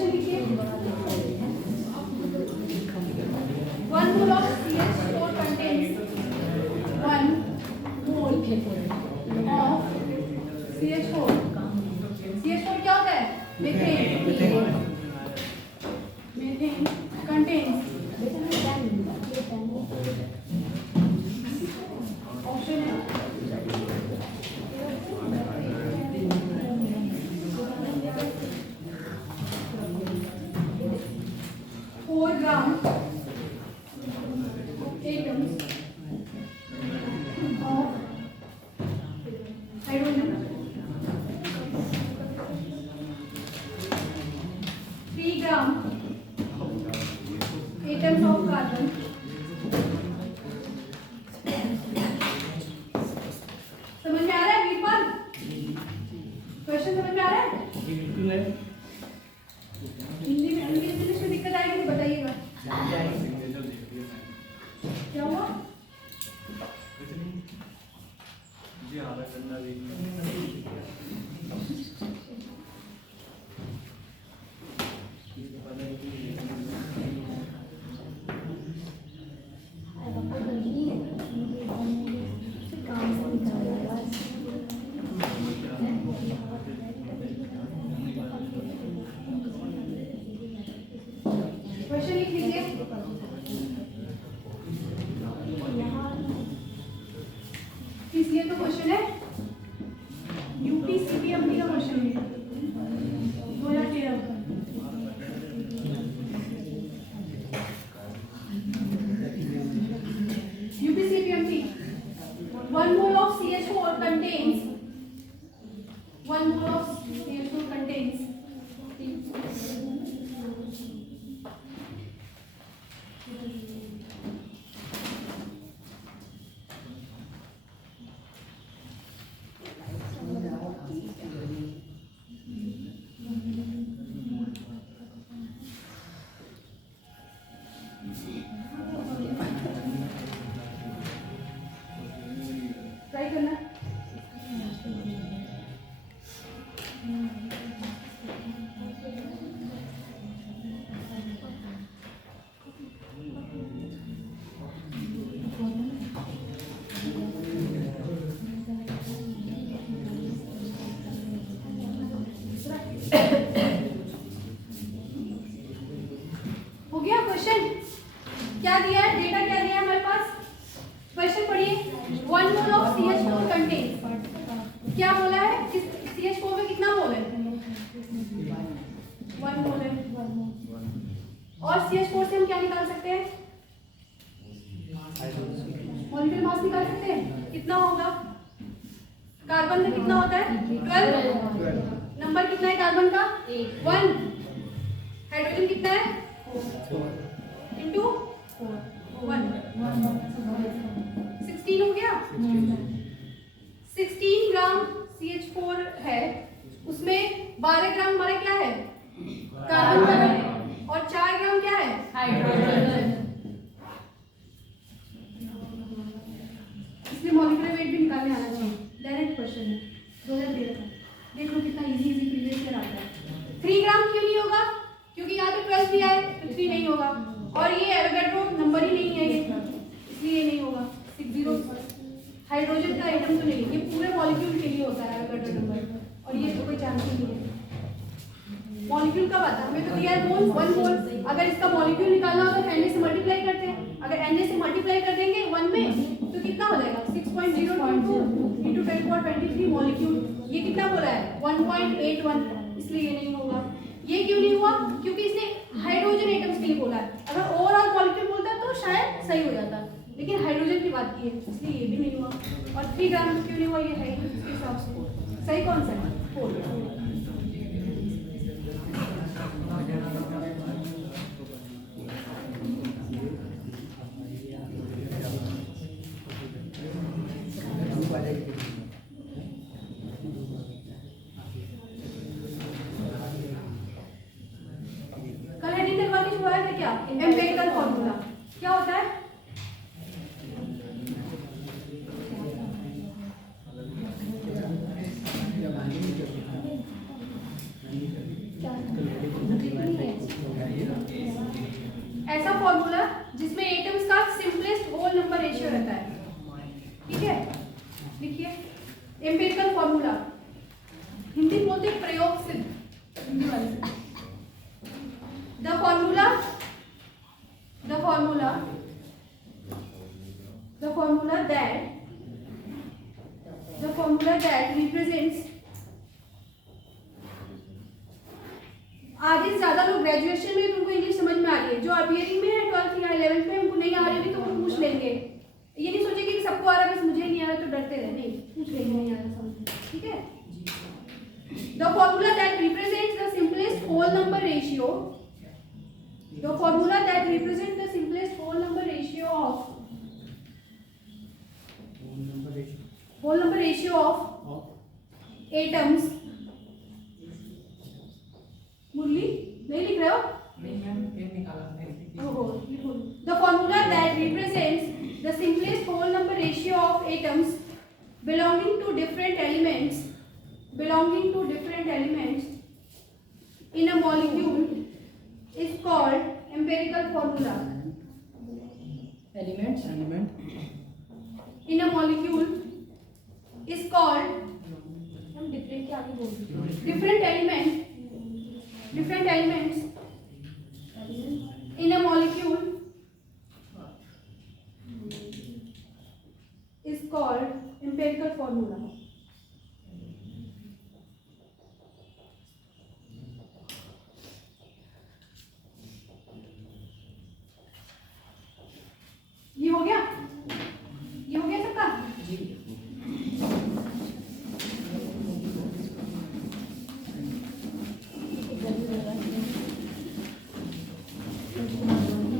Question लिखिए। 1 mole of CH4 contains 1 mole of CH4। CH4 क्या होता है? मीथेन। मीथेन contains ऑप्शन है 4 ग्राम atoms of hydrogen, 3 gram atoms of carbon, समझ में आ रहा है वीरपाल? क्वेश्चन समझ में आ रहा है? हिंदी में इंग्लिश में दिक्कत आएगी तो बताइएगा। क्या हुआ? क्वेश्चन लिख लीजिए। इसलिए तो क्वेश्चन है यूपी सीपीएमटी का क्वेश्चन है 2013 का। UP CPMT 1 mole of CH4 contains 1 mole of CH4 contains try करना। हो गया क्वेश्चन? क्या दिया है? डेटा क्या दिया है हमारे पास? क्वेश्चन पढ़िए। 1 mole of CH4 contains, क्या बोला है? CH4 में कितना मोल है? 1 मोल है। और CH4 से हम क्या निकाल सकते हैं? मॉलिक्यूलर मास निकाल सकते हैं। कितना होगा? कार्बन में कितना होता है? 12। नंबर कितना है कार्बन का? 1। हाइड्रोजन कितना है? इंटू 1 16 हो गया। 16 ग्राम CH4 है, उसमें 12 ग्राम हमारा क्या है? कार्बन का है, और 4 ग्राम क्या है? हाइड्रोजन। इसलिए मॉलिक्यूलर वेट भी निकालने आना चाहिए। डायरेक्ट क्वेश्चन है 2013 का। देख लो कितना इजी प्रीवियस ईयर आता है। 3 ग्राम क्यों नहीं होगा? क्योंकि यहाँ पे 12 दिया है तो 3 नहीं होगा, और ये एवोगाड्रो नंबर ही नहीं है ये, इसलिए ये नहीं होगा। 60 हाइड्रोजन का एटम तो नहीं, ये पूरे मॉलिक्यूल के लिए होता है एवोगाड्रो नंबर, और ये तो कोई चांस ही नहीं है। मॉलिक्यूल कब आता है? हमें तो दिया है मोल, 1 मोल। अगर इसका मॉलिक्यूल निकालना हो तो Na से मल्टीप्लाई करते हैं। अगर Na से मल्टीप्लाई कर देंगे 1 में तो कितना हो जाएगा? 6.022 × 10⁻23 मॉलिक्यूल। ये कितना बोला है? 1.81, इसलिए ये नहीं होगा। ये क्यों नहीं हुआ? क्योंकि इसने हाइड्रोजन एटम्स के लिए बोला है। अगर ओवरऑल मॉलिक्यूल बोलता तो शायद सही हो जाता, लेकिन हाइड्रोजन की बात की है, इसलिए ये भी नहीं हुआ। और 3 ग्राम क्यों नहीं हुआ? ये है इसके हिसाब से सही कौन सा है? 4। कल हेडिंग करवा के छुड़ाया था क्या? एम्पिरिकल फॉर्मूला क्या होता है? ऐसा फॉर्मूला जिसमें एटम्स का सिंपलेस्ट होल नंबर रेशियो रहता है, ठीक है। लिखिए एम्पिरिकल फॉर्मूला, हिंदी बोलते हैं प्रयोग सिद्ध, हिंदी वाले से। द फॉर्मूला that represents, आधे से ज्यादा लोग ग्रेजुएशन में तुमको इंग्लिश समझ में आ रही है, जो अपियरिंग में है 12th या 11th में उनको नहीं आ रही होगी तो वो पूछ लेंगे। ये नहीं सोचे कि सबको आ रहा है बस मुझे नहीं आ रहा तो डरते रहे, नहीं पूछ लेंगे नहीं आ रहा समझ, ठीक है। The formula that represents the simplest whole number ratio, the formula that represents the simplest whole number ratio of atoms, Murli नहीं लिख रहे हो? The formula that represents the simplest whole number ratio of atoms belonging to different elements in a molecule is called empirical formula. Element In a molecule is called different elements in a molecule is called empirical formula. ये हो गया सबका?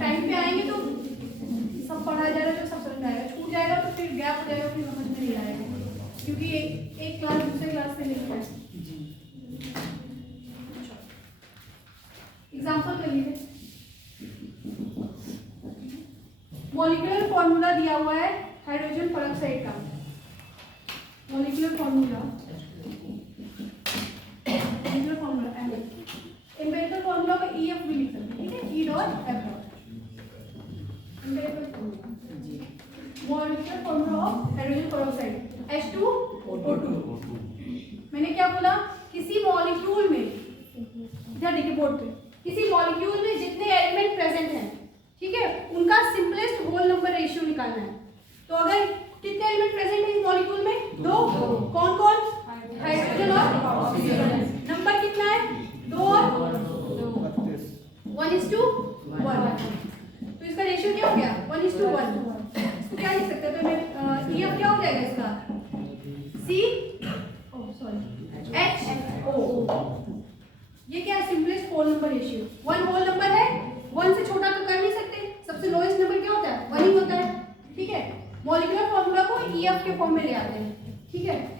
Time पे आएंगे तो सब पढ़ाया जाएगा तो सब समझ आएगा, छूट जाएगा तो फिर गैप हो जाएगा, फिर समझ में नहीं आएगा, क्योंकि एक क्लास दूसरे क्लास से लिखा है। एग्जाम्पल कर लीजिए, मॉलिक्यूलर फॉर्मूला दिया हुआ है हाइड्रोजन पेरोक्साइड का, मॉलिक्यूलर फॉर्मूला एम्पिरिकल फॉर्मूला का EF भी लिख सकते हैं, ठीक है, E dot F dot, empirical formula, molecular formula of hydrogen peroxide H2O2। मैंने क्या बोला, किसी मॉलिक्यूल में, इधर देखिए बोर्ड पे, किसी मॉलिक्यूल में जितने एलिमेंट प्रेजेंट हैं, ठीक है, उनका सिंपलेस्ट होल नंबर रेशियो निकालना है। तो अगर कितने एलिमेंट प्रेजेंट है इस मॉलिक्यूल में? दो। कौन कौन? हाइड्रोजन और ऑक्सीजन। नंबर कितना है? 2 और 1:1। तो इसका रेशियो क्या हो गया? 1:1। इसको क्या लिख सकते हैं? तो मैं EF क्या हो जाएगा इसका? HO। ये क्या है? Simplest whole number ratio. 1 whole number है, 1 से छोटा तो कर नहीं सकते, सबसे लोएस्ट नंबर क्या होता है? 1 ही होता है, ठीक है। मॉलिक्यूलर फॉर्मूला को EF के फॉर्म में ले आते हैं, ठीक है।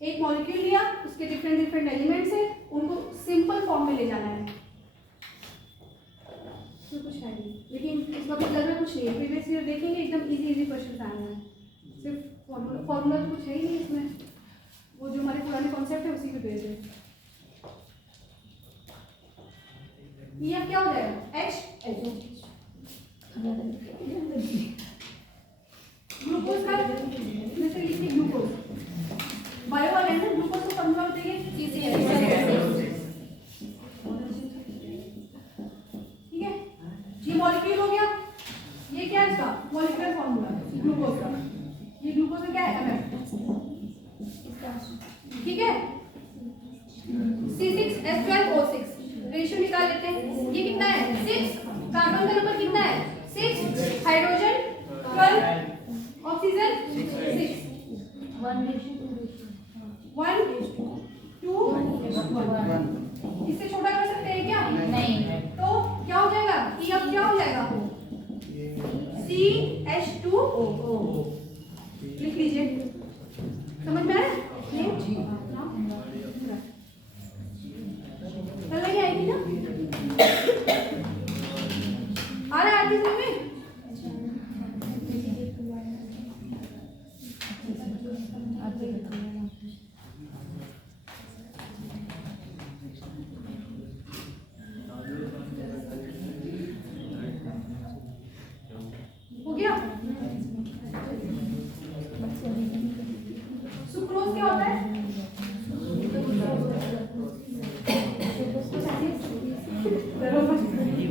एक मॉलिक्यूल लिया, उसके डिफरेंट एलिमेंट्स है, उनको सिंपल फॉर्म में ले जाना है, तो कुछ है नहीं, लेकिन इसका मतलब में कुछ नहीं है। प्रीवियस ईयर देखेंगे एकदम इजी क्वेश्चन आए हैं, सिर्फ फॉर्मूला तो कुछ है ही नहीं इसमें, वो जो हमारे पुराने कॉन्सेप्ट है उसी पे बेस्ड है। ये क्या हो जाएगा? H ग्लूकोज का जैसे लिखते ग्लूकोज, बायो वाले हैं ना, ग्लूकोज का फॉर्मूला होता है ठीक है। ये मॉलिक्यूल हो गया, ये क्या है इसका मॉलिक्यूलर फॉर्मूला ग्लूकोज का, ये ग्लूकोज का क्या है? ठीक है। C6H12O6 रेशियो निकाल लेते हैं, ये कितना है? 6। कार्बन का नंबर कितना है? 6। Hydrogen 12, oxygen 6। 1:1। इससे छोटा कर सकते हैं क्या? नहीं। तो क्या हो जाएगा? EF क्या हो जाएगा? CH2O। लिख लीजिए, समझ में आ रहा है? कल नहीं आएगी ना? आ रहा है क्या होता है?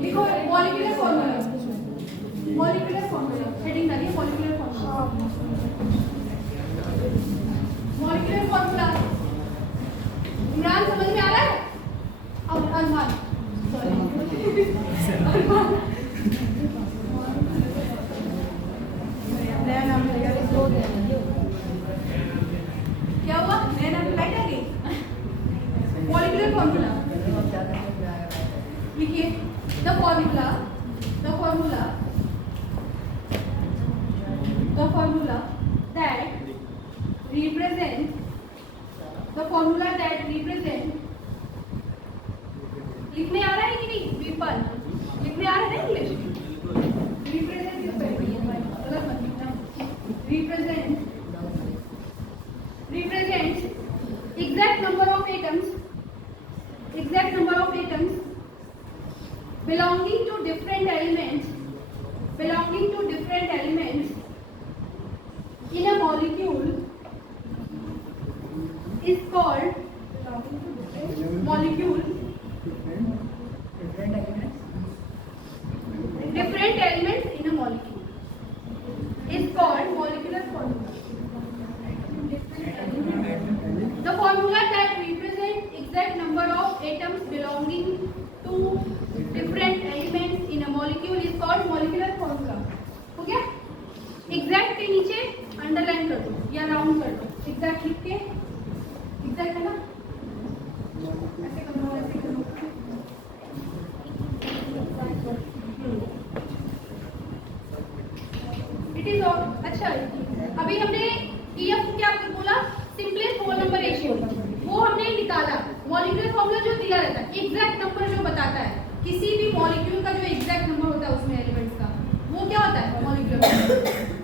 लिखो molecular formula, molecular formula heading डालिए, molecular formula, molecular formula. Imran समझ में आ रहा है? अब अरमान, सॉरी अरमान, नया नाम लगेगा, क्या हुआ? नया नाम लाइट आ गई। मॉलिक्यूलर फॉर्मूला लिखिए, द फॉर्मूला that represent, लिखने आ रहा है कि नहीं विपल? लिखने आ रहा है ना इंग्लिश? रिप्रेजेंट इज बेटर, गलत मत लिखना। represents exact number of atoms belonging to different elements in a molecule is called different elements in a molecule is called molecular formula. The formula that represents exact number of atoms belonging to different elements in a molecule is called molecular formula. हो गया? Exact के नीचे underline कर दो या round कर दो। Exact लिख के, exact है ना? ऐसे करो, ऐसे करो। It is all अच्छा। अभी हमने EF क्या बोला? सिंपलेस्ट होल नंबर रेशियो, वो हमने निकाला। मॉलिक्यूलर फॉर्मूला जो दिया रहता है, एग्जैक्ट नंबर जो बताता है किसी भी मॉलिक्यूल का, जो एग्जैक्ट नंबर होता है उसमें एलिमेंट्स का, वो क्या होता है? मॉलिक्यूलर,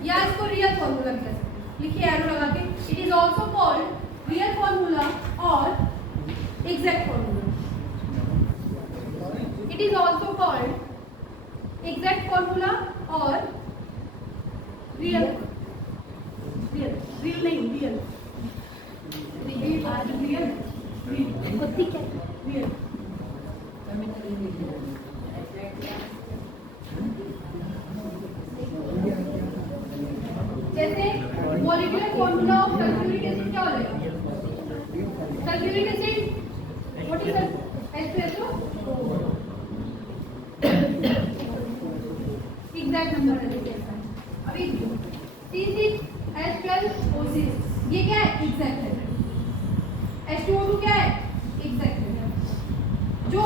या इसको रियल फॉर्मूला भी कह सकते हैं। लिखिए एरो लगा के, it is also called real formula और exact formula. It is also called exact formula और रियल जैसे molecular formula of sulphuric acid क्या हो जाएगा? Sulphuric acid what is H2SO, exact number है। अभी C6H12O6 ये क्या है? एग्जैक्ट है। H2O2 क्या है? एग्जैक्ट है। जो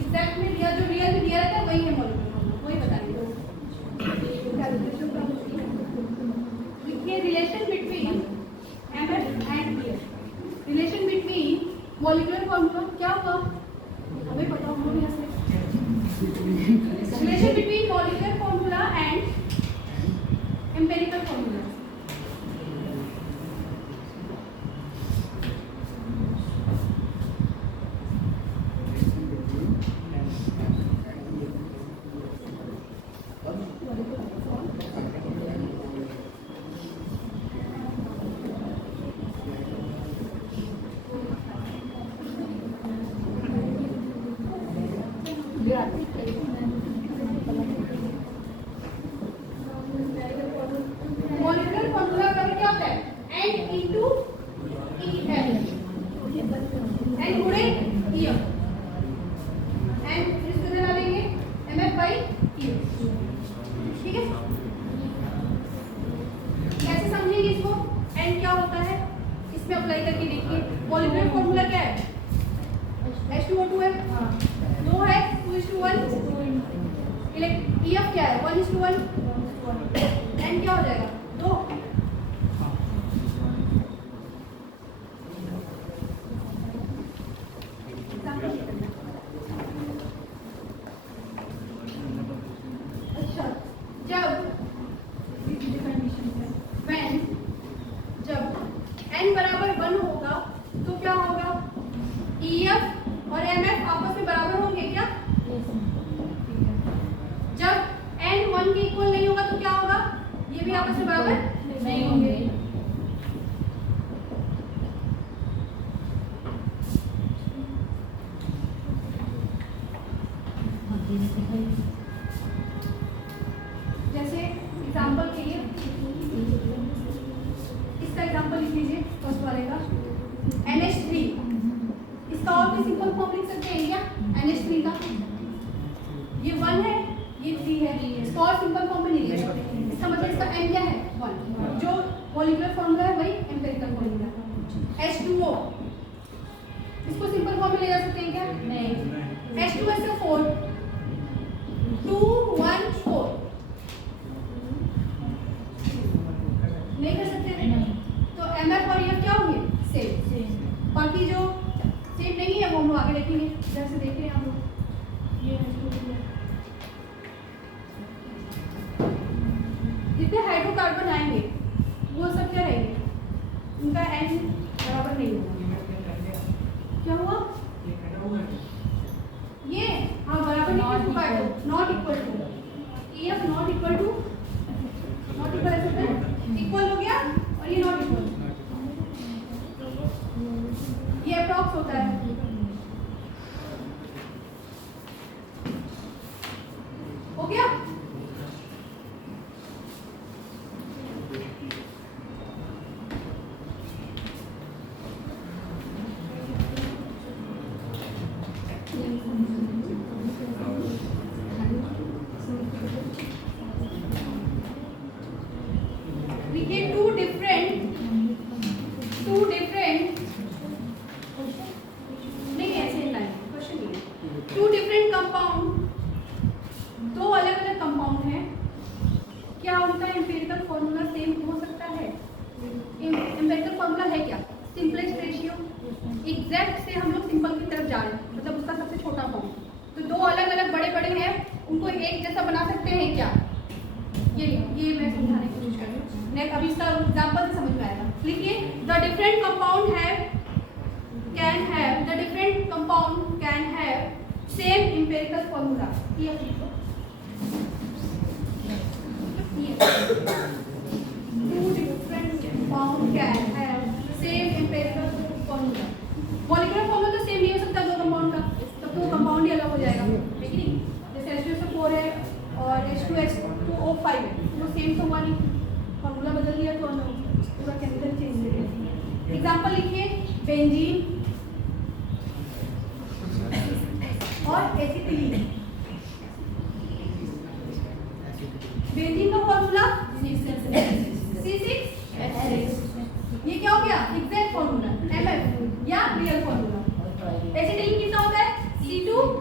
एग्जैक्ट में दिया, जो रियल में दिया रहता है वही है मॉलिक्यूलर फॉर्मूला, वही बताएंगे। लिखिए relation between MF and EF। Relation between molecular formula क्या हुआ? हमें पता होगा यहाँ से। Relation between molecular formula and empirical formula. Molecular formula का क्या होता है? N into EF, N गुणे EF, N इस तरह डालेंगे MF by EF। ठीक है? कैसे समझेंगे इसको? N क्या होता है इसमें अप्लाई करके देखिए। मॉलिक्यूलर फॉर्मूला क्या है? H2O2 है, 2 है, 2:1। EF क्या है? 1:1। N क्या हो जाएगा? 2। अच्छा, जब N बराबर 1 होगा तो क्या होगा? EF और MF आपस में बराबर होंगे क्या? जब N 1 के इक्वल नहीं होगा तो क्या होगा? ये भी आपस में बराबर नहीं होंगे। H2O, इसको सिंपल फॉर्म में ले जा सकते हैं क्या? नहीं। H2SO4 214 नहीं कर सकते नहीं। तो MF और EF क्या होंगे? सेम। बाकी जो सेम नहीं है वो हम लोग आगे देखेंगे। जैसे देख रहे हैं हम लोग ये जितने हाइड्रोकार्बन आएंगे वो सब क्या रहेंगे? उनका N बराबर नहीं होगा। क्या हुआ? ये हाँ बराबर नहीं होगा, not equal to EF not equal to equal हो गया और ये नॉट इक्वल, ये अप्रॉक्स होता है। हो गया? देखिए टू डिफरेंट नहीं ऐसे लाइन क्वेश्चन नहीं है। टू डिफरेंट कंपाउंड, दो अलग अलग कंपाउंड हैं, क्या उनका एम्पिरिकल फॉर्मूला सेम हो सकता है? एम्पिरिकल फॉर्मूला है क्या? Simplest ratio. एग्जैक्ट से हम लोग सिंपल की तरफ जा रहे हैं, मतलब उसका सबसे छोटा फॉर्म। तो दो अलग अलग बड़े बड़े हैं, उनको एक जैसा बना सकते हैं क्या? ये मैं समझाने की कोशिश कर रही हूँ। नेक्स्ट अभी इसका एग्जांपल से समझ में आएगा। लिखिए the different compound can have same empirical formula. ये लिखो two different compound can have same empirical formula. Molecular formula तो सेम नहीं हो सकता दो कंपाउंड का, तब तो कंपाउंड ही अलग हो जाएगा, है कि नहीं? जैसे H2SO4 है और H2SO5 है, वो सेम तो हुआ नहीं, फॉर्मूला बदल दिया तो पूरा केमिकल चेंज हो गया। एग्जांपल लिखिए बेंजीन और एसिटिलीन। बेंजीन का फॉर्मूला C6H6, ये क्या हो गया? एग्जैक्ट फॉर्मूला MF या रियल फॉर्मूला। एसिटिलीन कितना होता है? C2H2O।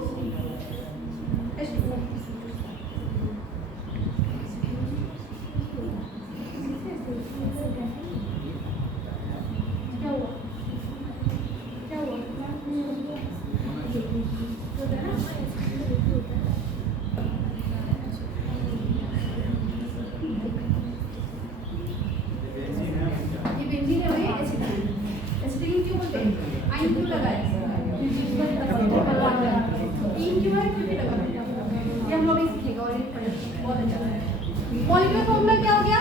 मॉलिक्यूलर फॉर्मूला क्या हो गया?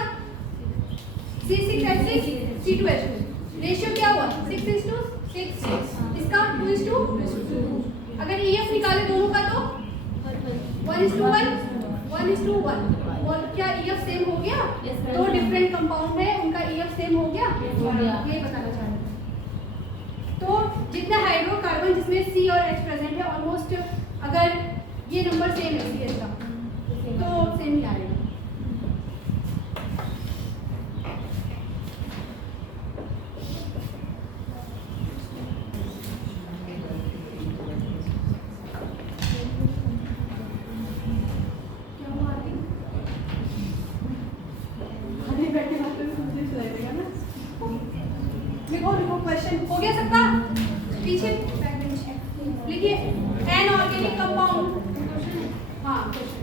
C6H6 C2H2। रेशियो क्या हुआ? 6:6। इसका 2:2। अगर EF निकाले दोनों का तो 1:1 और क्या EF सेम हो गया? दो डिफरेंट कंपाउंड है, उनका EF सेम हो गया, ये बताना चाह रहे हैं। तो जितने हाइड्रोकार्बन जिसमें C और H प्रेजेंट है, ऑलमोस्ट अगर ये नंबर सेम है CH का तो सेम ही आएगा। क्वेश्चन हो गया सबका? पीछे लिखिए एन ऑर्गेनिक कंपाउंड। हाँ क्वेश्चन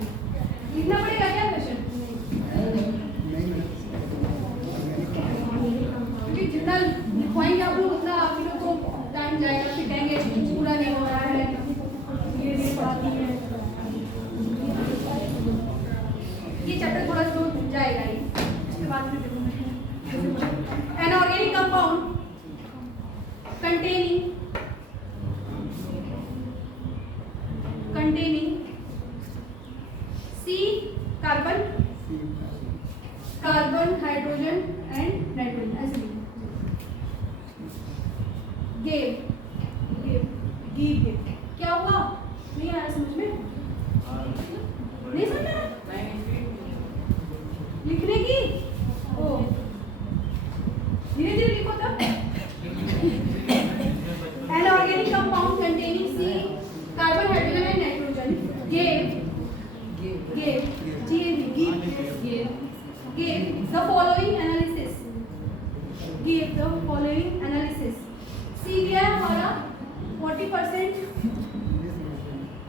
लिखना पड़ेगा क्या क्वेश्चन? क्योंकि जितना लिखवाएंगे आप लोग उतना आप लोग को टाइम जाएगा, फिर कहेंगे पूरा नहीं हो रहा है, ये पढ़ाती है। ये चैप्टर थोड़ा स्लो जाएगा ही, इसके बाद फिर an organic compound containing C carbon, hydrogen and nitrogen ऐसे give क्या हुआ? नहीं आया समझ में? नहीं समझा? लिखने की ओ धीरे धीरे लिखो तब। An organic compound containing C, carbon, hydrogen and nitrogen gave the following analysis. C दिया है हमारा 40%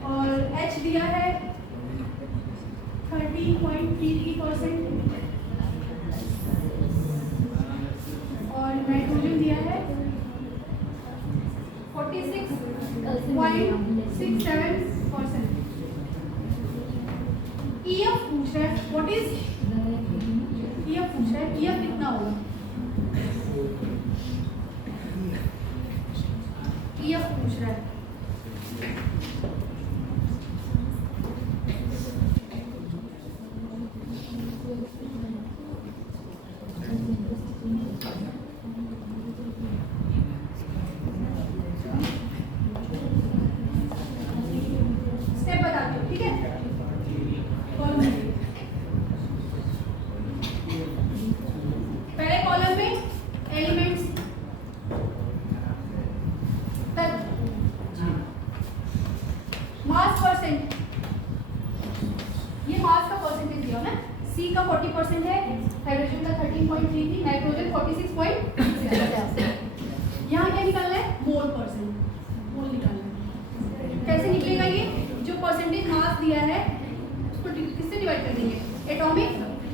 और H दिया है 13.33% और नाइट्रोजन दिया है 46.67%. EF पूछ रहा है, व्हाट इज EF पूछ रहा है, EF कितना होगा? EF पूछ रहा है. स्टेप बताती हूँ, ठीक है? पहले कॉलम में एलिमेंट्स मास परसेंट, ये मास का परसेंटेज दिया ना. C का 40% है, हाइड्रोजन का 13.33, नाइट्रोजन 46.67. यहाँ क्या निकालना है? मोल परसेंट, मोल निकालना है. कैसे निकलेगा ये? जो परसेंटेज मास दिया है उसको किससे डिवाइड कर देंगे? एटॉमिक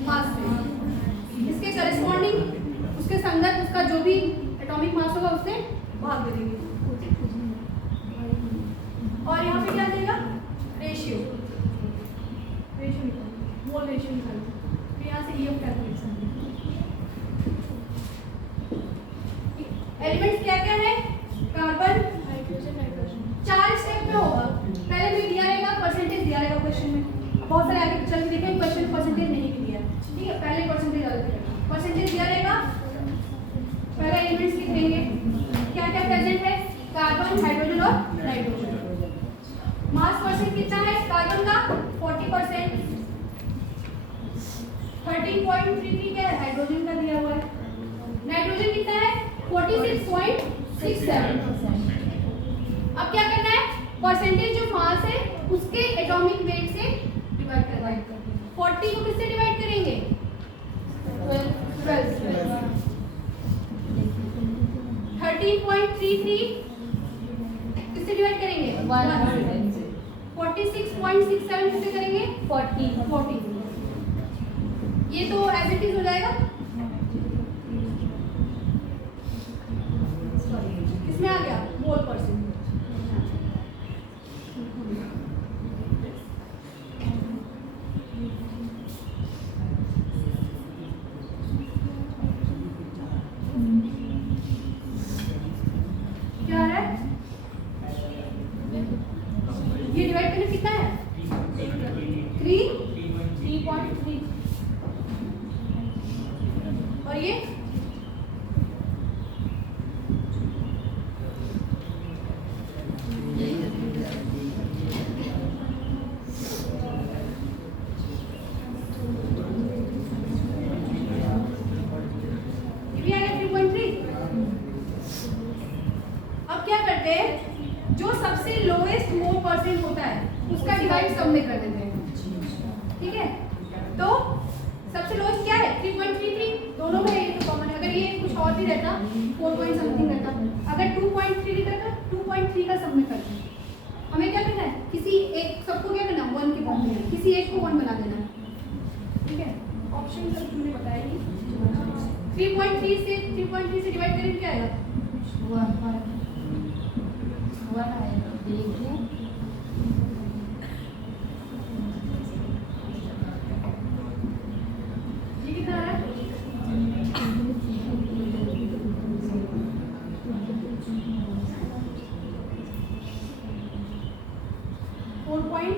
मास से. इसके करस्पॉन्डिंग, उसके संगत उसका जो भी एटॉमिक मास होगा उससे भाग दे देंगे. और यहाँ पे क्या देगा? रेशियो निकालो, मोल रेशियो निकालो. फिर यहाँ से EF कैलकुलेशन. एलिमेंट्स क्या क्या है? Carbon, hydrogen, nitrogen. 4 स्टेप में होगा. पहले भी दिया रहेगा, परसेंटेज दिया रहेगा क्वेश्चन में. बहुत सारे आगे चल के देखें क्वेश्चन परसेंटेज नहीं भी दिया, ठीक है? पहले परसेंटेज परसेंटेज दिया रहेगा. पहले एलिमेंट्स लिख देंगे, क्या क्या प्रेजेंट है? कार्बन, हाइड्रोजन और नाइट्रोजन. मास परसेंट कितना है कार्बन का? 40%. 13.33 क्या है? हाइड्रोजन का दिया हुआ है. नाइट्रोजन कितना है? 46.67%. अब क्या करना है? परसेंटेज जो मास है उसके एटॉमिक वेट से डिवाइड करना है. 40 को किससे डिवाइड करेंगे? 12. 13.33 किससे डिवाइड करेंगे? 100. 46.67 किससे करेंगे? 40. ये तो एज इट इज हो जाएगा. किसमें आ गया? मोल परसेंट. क्या है? ये डिवाइड करने कितना है? 3.3. और ये भी आ गया 3.3. अब क्या करते हैं? जो सबसे लोएस्ट मोल परसेंट होता है उसका डिवाइड सब में कर देते हैं, ठीक है? तो सबसे लोएस्ट क्या है? 3.33. दोनों में ये तो कॉमन है. अगर ये कुछ और भी रहता 4 पॉइंट समथिंग रहता, अगर 2.3 रहता 2.3 का सब में करते हैं. हमें क्या करना है? किसी एक सबको क्या करना? 1 के फॉर्म में, किसी एक को 1 बना देना, ठीक है? ऑप्शन सब तुमने बताया ही. 3.3 से डिवाइड करें क्या आएगा? 1 आएगा. देखिए ये कितना है? 4 पॉइंट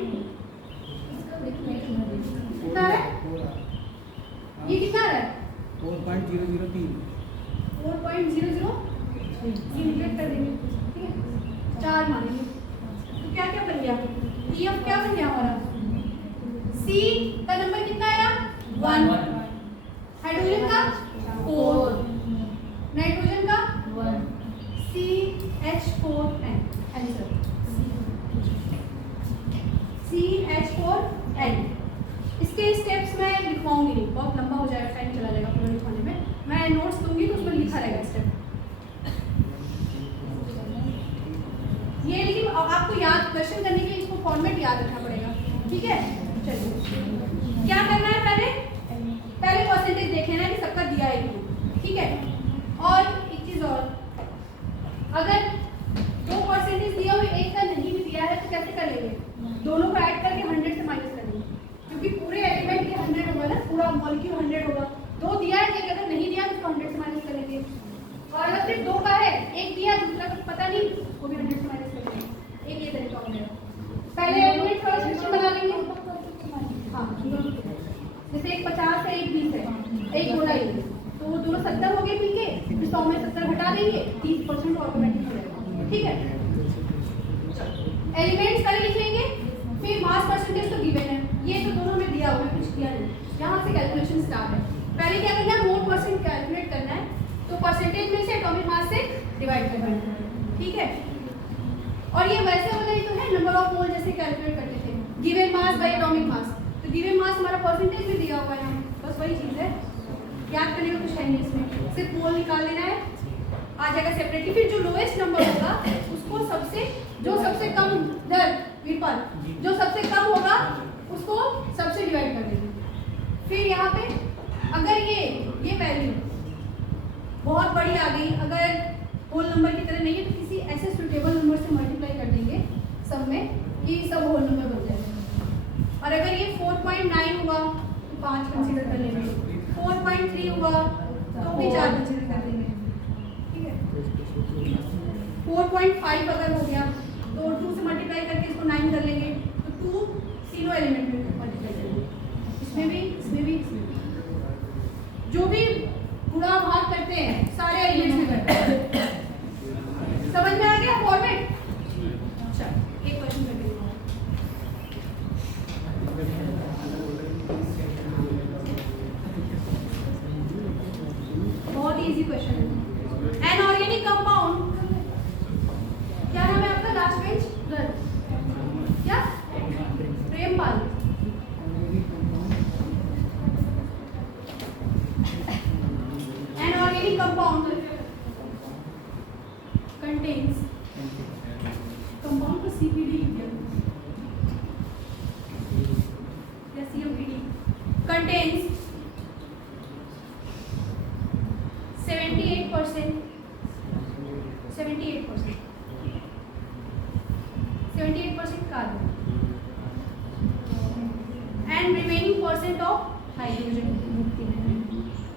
कितना है? ये कितना है? 4.003. 4.003 इंटीग्रेट कर देंगे, ठीक है? 4 मानेंगे तो क्या क्या बन गया? EF क्या बन गया हमारा? C का नंबर कितना आया? 1. हाइड्रोजन का 4. नाइट्रोजन का 1. CH4N answer CH4N। इसके स्टेप्स मैं लिखवाऊंगी नहीं, बहुत लंबा हो जाएगा, टाइम चला जाएगा पूरा लिखवाने में। मैं नोट्स दूंगी तो उसमें लिखा रहेगा स्टेप ये, लेकिन आपको याद क्वेश्चन करने के लिए इसको फॉर्मेट याद रखना पड़ेगा, ठीक है। चलिए क्या करना है, पहले परसेंटेज देख लेना है कि सबका दिया है कि, ठीक है। और एक चीज और, अगर 2 परसेंटेज दिया हुआ एक का नहीं भी दिया है तो कैसे कर लेंगे, दोनों को ऐड करके 100 से माइनस कर देंगे, क्योंकि पूरे एलिमेंट के 100 होगा ना, पूरा मॉलिक्यूल 100 होगा। 2 दिया है, एक अगर नहीं दिया तो उसको 100 से माइनस कर लेंगे। और अगर सिर्फ 2 का है, एक दिया दूसरा कुछ पता नहीं, वो भी 100 से माइनस कर लेंगे। एक ये तरीका हो जाएगा। पहले एलिमेंट थोड़ा सिस्टम बना लेंगे। हाँ, जैसे एक 50 है, एक 20 है, एक बोला ये, तो वो दोनों 70 हो गए मिलके, इस 100 में 70 घटा देंगे, 30% ऑटोमेटिक हो जाएगा, ठीक है। एलिमेंट्स पहले लिख लेंगे, फिर मास परसेंटेज तो गिवन है, ये तो दोनों में दिया हुआ है, कुछ किया नहीं, यहाँ से कैलकुलेशन स्टार्ट है। पहले क्या करना है, मोल परसेंट कैलकुलेट करना है, तो परसेंटेज में से एटॉमिक मास से डिवाइड करना है, ठीक है। और ये वैसे वाला ही तो है, नंबर ऑफ मोल जैसे कैलकुलेट करते थे, given mass by atomic mass. तो गिवन मास हमारा परसेंटेज भी दिया हुआ है, बस वही चीज़ है, याद करने का कुछ है नहीं इसमें, सिर्फ मोल निकाल लेना है, आ जाएगा सेपरेटली। फिर जो लोएस्ट नंबर होगा उसको जो सबसे कम दर विपल जो सबसे कम होगा उसको सबसे डिवाइड कर देंगे। फिर यहाँ पे अगर ये वैल्यू बहुत बड़ी आ गई, अगर होल नंबर की तरह नहीं है, तो किसी ऐसे सुटेबल नंबर से मल्टीप्लाई कर देंगे सब में कि सब होल नंबर बन जाएगा। और अगर ये 4.9 हुआ तो 5 कंसीडर कर लेंगे, 4.3 हुआ तो भी 4 कंसीडर कर लेंगे, ठीक है। 4.5 अगर हो गया तो 2 से मल्टीप्लाई करके इसको 9 कर लेंगे, तो 2 तीनों एलिमेंट में मल्टीप्लाई करेंगे, इसमें भी, इसमें भी, इसमें भी। जो भी गुणा भाग करते हैं सारे एलिमेंट्स में करते हैं। समझ में आ गया फॉर्मेट? अच्छा, एक क्वेश्चन करके दिखाओ। बहुत इजी क्वेश्चन है। एनऑर्गेनिक कंपाउंड, क्या नाम है आपका लास्ट बेंच? क्या? प्रेमपाल। एनऑर्गेनिक कंपाउंड contains, कंपाउंड को CPD लिख दिया या COPD, contains 78% carbon and remaining percent of hydrogen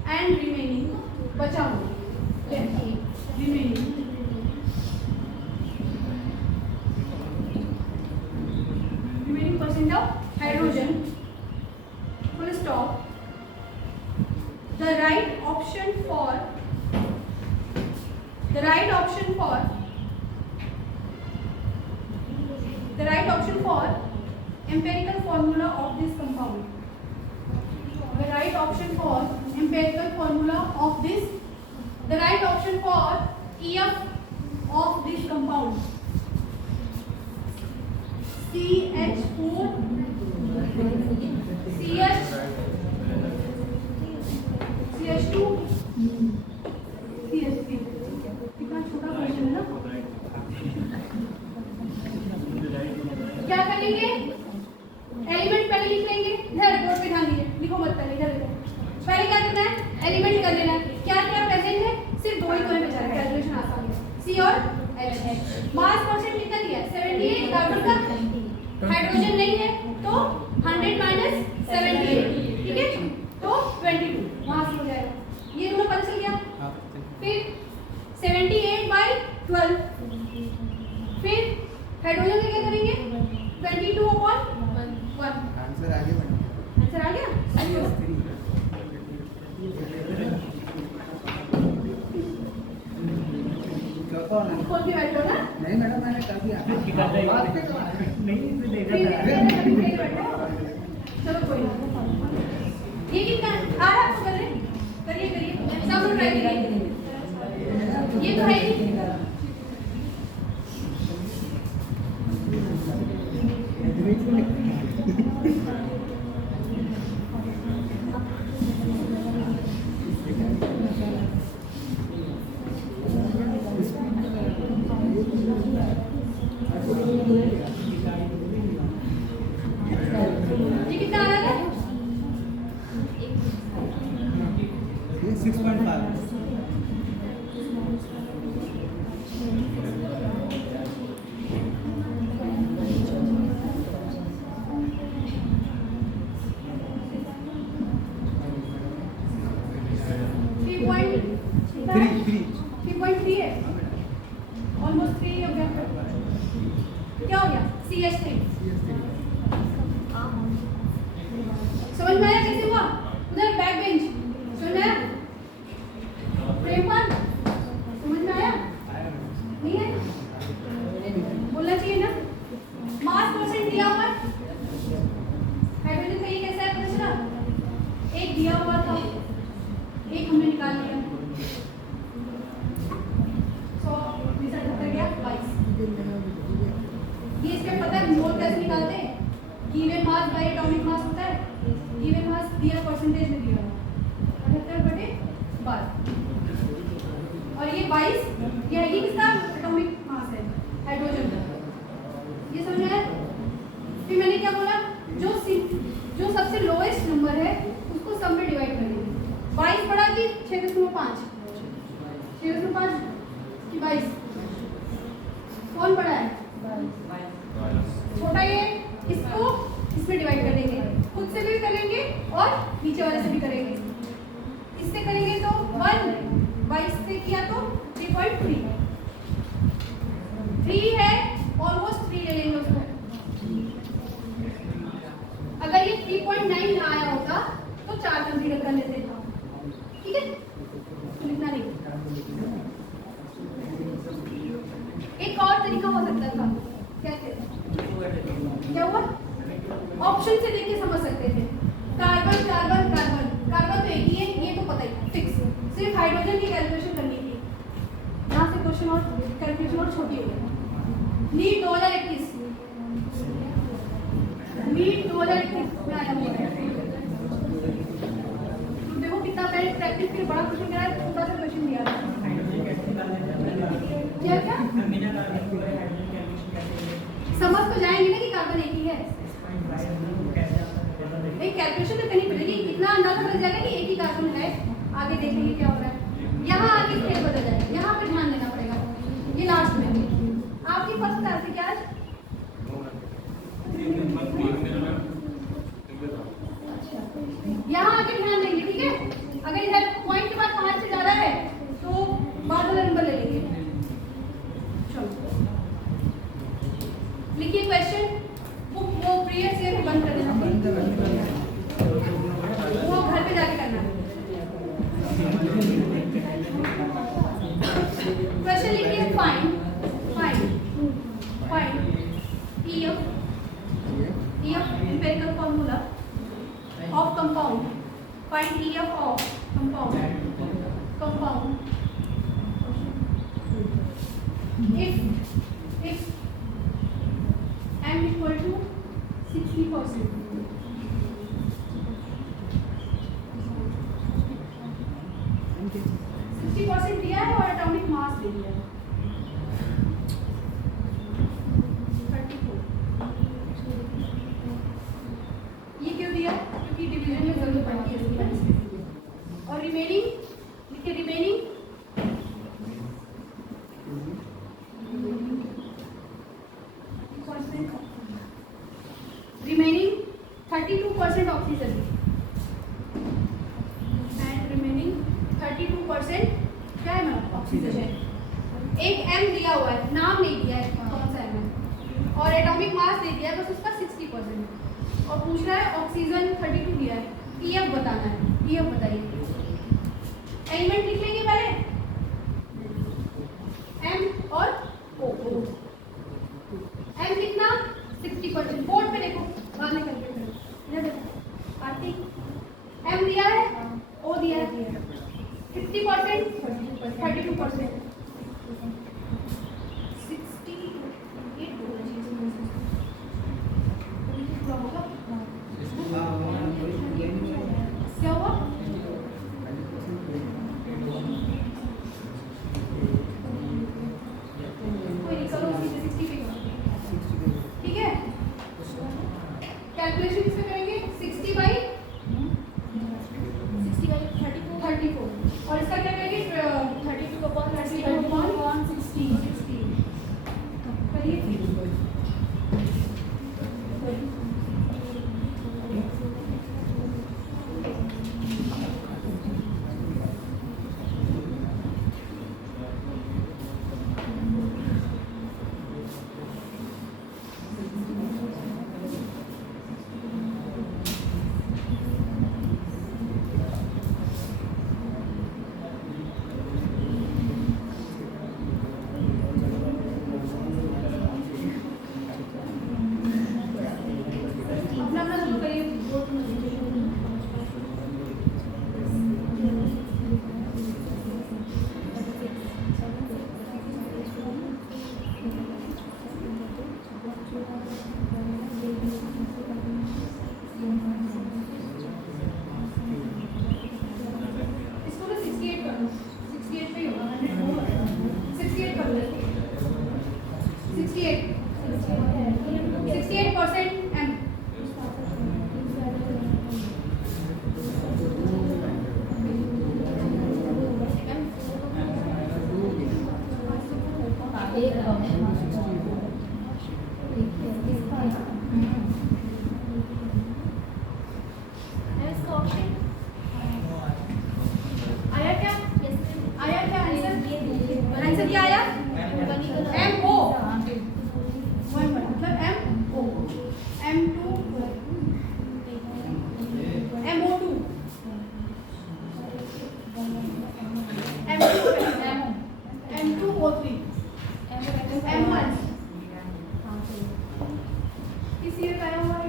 and remaining बचा हुआ remaining percent of hydrogen, full stop. The right option for empirical formula of this compound. The right option for empirical formula of this, the right option for EF of this compound, CH4 CH2 CH3। कितना छोटा question है ना। क्या करेंगे, element पहले लिख लेंगे, इधर बोर्ड पे ध्यान दीजिए, लिखो मत पहले, इधर लिखो। पहले क्या करना है, एलिमेंट कर लेना है। क्या क्या प्रेजेंट है, सिर्फ 2 ही तो है बेचारा, कैलकुलेशन आसान है, C और H। मास परसेंट कितना दिया है, 78 कार्बन का, हाइड्रोजन नहीं है तो 100 माइनस 78, ठीक है, तो 22 वहां से हो जाएगा, ये दोनों पता चल गया। फिर 78/12, फिर हाइड्रोजन का क्या करेंगे, 22/1। आंसर आ गया मैडम, आंसर आ गया। खोल के बैठो ना। नहीं मैडम, मैंने कभी नहीं देखा था। चलो कोई ना, ये कितना आ रहा है आपको, करिए करिए सब लोग ट्राई करिए, ये तो है ही। ऑलमोस्ट 3 हो गया। क्या हो गया? CH3। समझ में आया कैसे हुआ? उधर बैक बेंच समझ में आया? प्रेमपाल समझ में आया? नहीं है? बोलना चाहिए ना। मास परसेंट दिया हुआ है, हाइड्रोजन का ये कैसा है पता चला? एक दिया हुआ था, एक हमने निकाल लिया, 100 रिजल्ट कर गया 22। ये इसका पता है मोल कैसे निकालते हैं? Given mass by atomic mass होता है। गिवन मास दिया परसेंटेज में दिया हुआ 78/12 और ये 22 ये है किसका एटॉमिक मास है? हाइड्रोजन का। ये समझ में आया? फिर मैंने क्या बोला? जो सबसे लोएस्ट नंबर है उसको सब में डिवाइड करेंगे। 22 बड़ा कि 6.5? 6.5 कि 22? कौन बड़ा है? छोटा ये, इसको इसमें डिवाइड कर देंगे, खुद से भी करेंगे और नीचे वाले से भी करेंगे। इससे करेंगे तो 1, 22 से किया तो 3.3 है, ऑलमोस्ट 3 ले लेंगे उसको। अगर ये 3.9 ना आया होता तो 4 कंसीडर कर लेते थे, ठीक है? तो लिखना नहीं। एक और तरीका हो सकता था, क्या हुआ? ऑप्शन से देख के समझ सकते थे। कार्बन कार्बन कार्बन कार्बन तो एक ही है, ये तो पता ही फिक्स। सिर्फ हाइड्रोजन की कैलकुलेशन करनी थी। यहाँ से क्वेश्चन और कैलकुलेशन और छोटी हो गई। नीट 2021 में आया हुआ है। देखो कितना पहले प्रैक्टिस के बड़ा क्वेश्चन करा है, छोटा सा क्वेश्चन दिया है। क्या क्या समझ तो जाएंगे ना कि कार्बन एक ही है। नहीं कैलकुलेशन तो करनी पड़ेगी, इतना अंदाजा लग जाएगा कि एक ही कार्बन है। आगे देखेंगे क्या हो रहा है। यहाँ आगे स्केल बदल जाएगा, यहाँ पे ध्यान देना पड़ेगा। ये लास्ट में आपकी फर्स्ट क्लास से क्या है? यहाँ आके ध्यान देंगे, ठीक है? अगर इधर पॉइंट के बाद 5 से ज्यादा है तो बाद वाला नंबर ले लेंगे। चलो लिखिए क्वेश्चन। वो प्रीवियस ईयर बंद कर देना, वो घर पे जाके करना। क्वेश्चन लिखिए find EF empirical formula of compound. Find EF of compound. If M equal to 60%. 60% दिया है और एटॉमिक मास दे दिया है 34। ये क्यों दिया? क्योंकि डिवीजन में जरूरत पड़ती है इसकी ना। और रिमेनिंग लिखिए, रिमेनिंग 32% ऑक्सीजन एंड रिमेनिंग 32% क्या है मैम? ऑक्सीजन है। एक M दिया हुआ है, नाम नहीं दिया है कौन सा M है, और एटॉमिक मास दे दिया है बस उसका 60%, और पूछ रहा है ऑक्सीजन 32 दिया है, EF बताना है। EF बताइए। एलिमेंट लिख लेंगे पहले M और O। M कितना? 60%। बोर्ड पे देखो, बाद में कैलकुलेट करो। इधर देखो कार्तिक, M दिया है, O दिया है, 60% 32%। 68 होगा क्या हुआ? 68% M. आया क्या? आया क्या आंसर? आंसर क्या आया? MO. मतलब MO. M2. MO2. M2O3. M1. किस ईयर का आया हुआ है?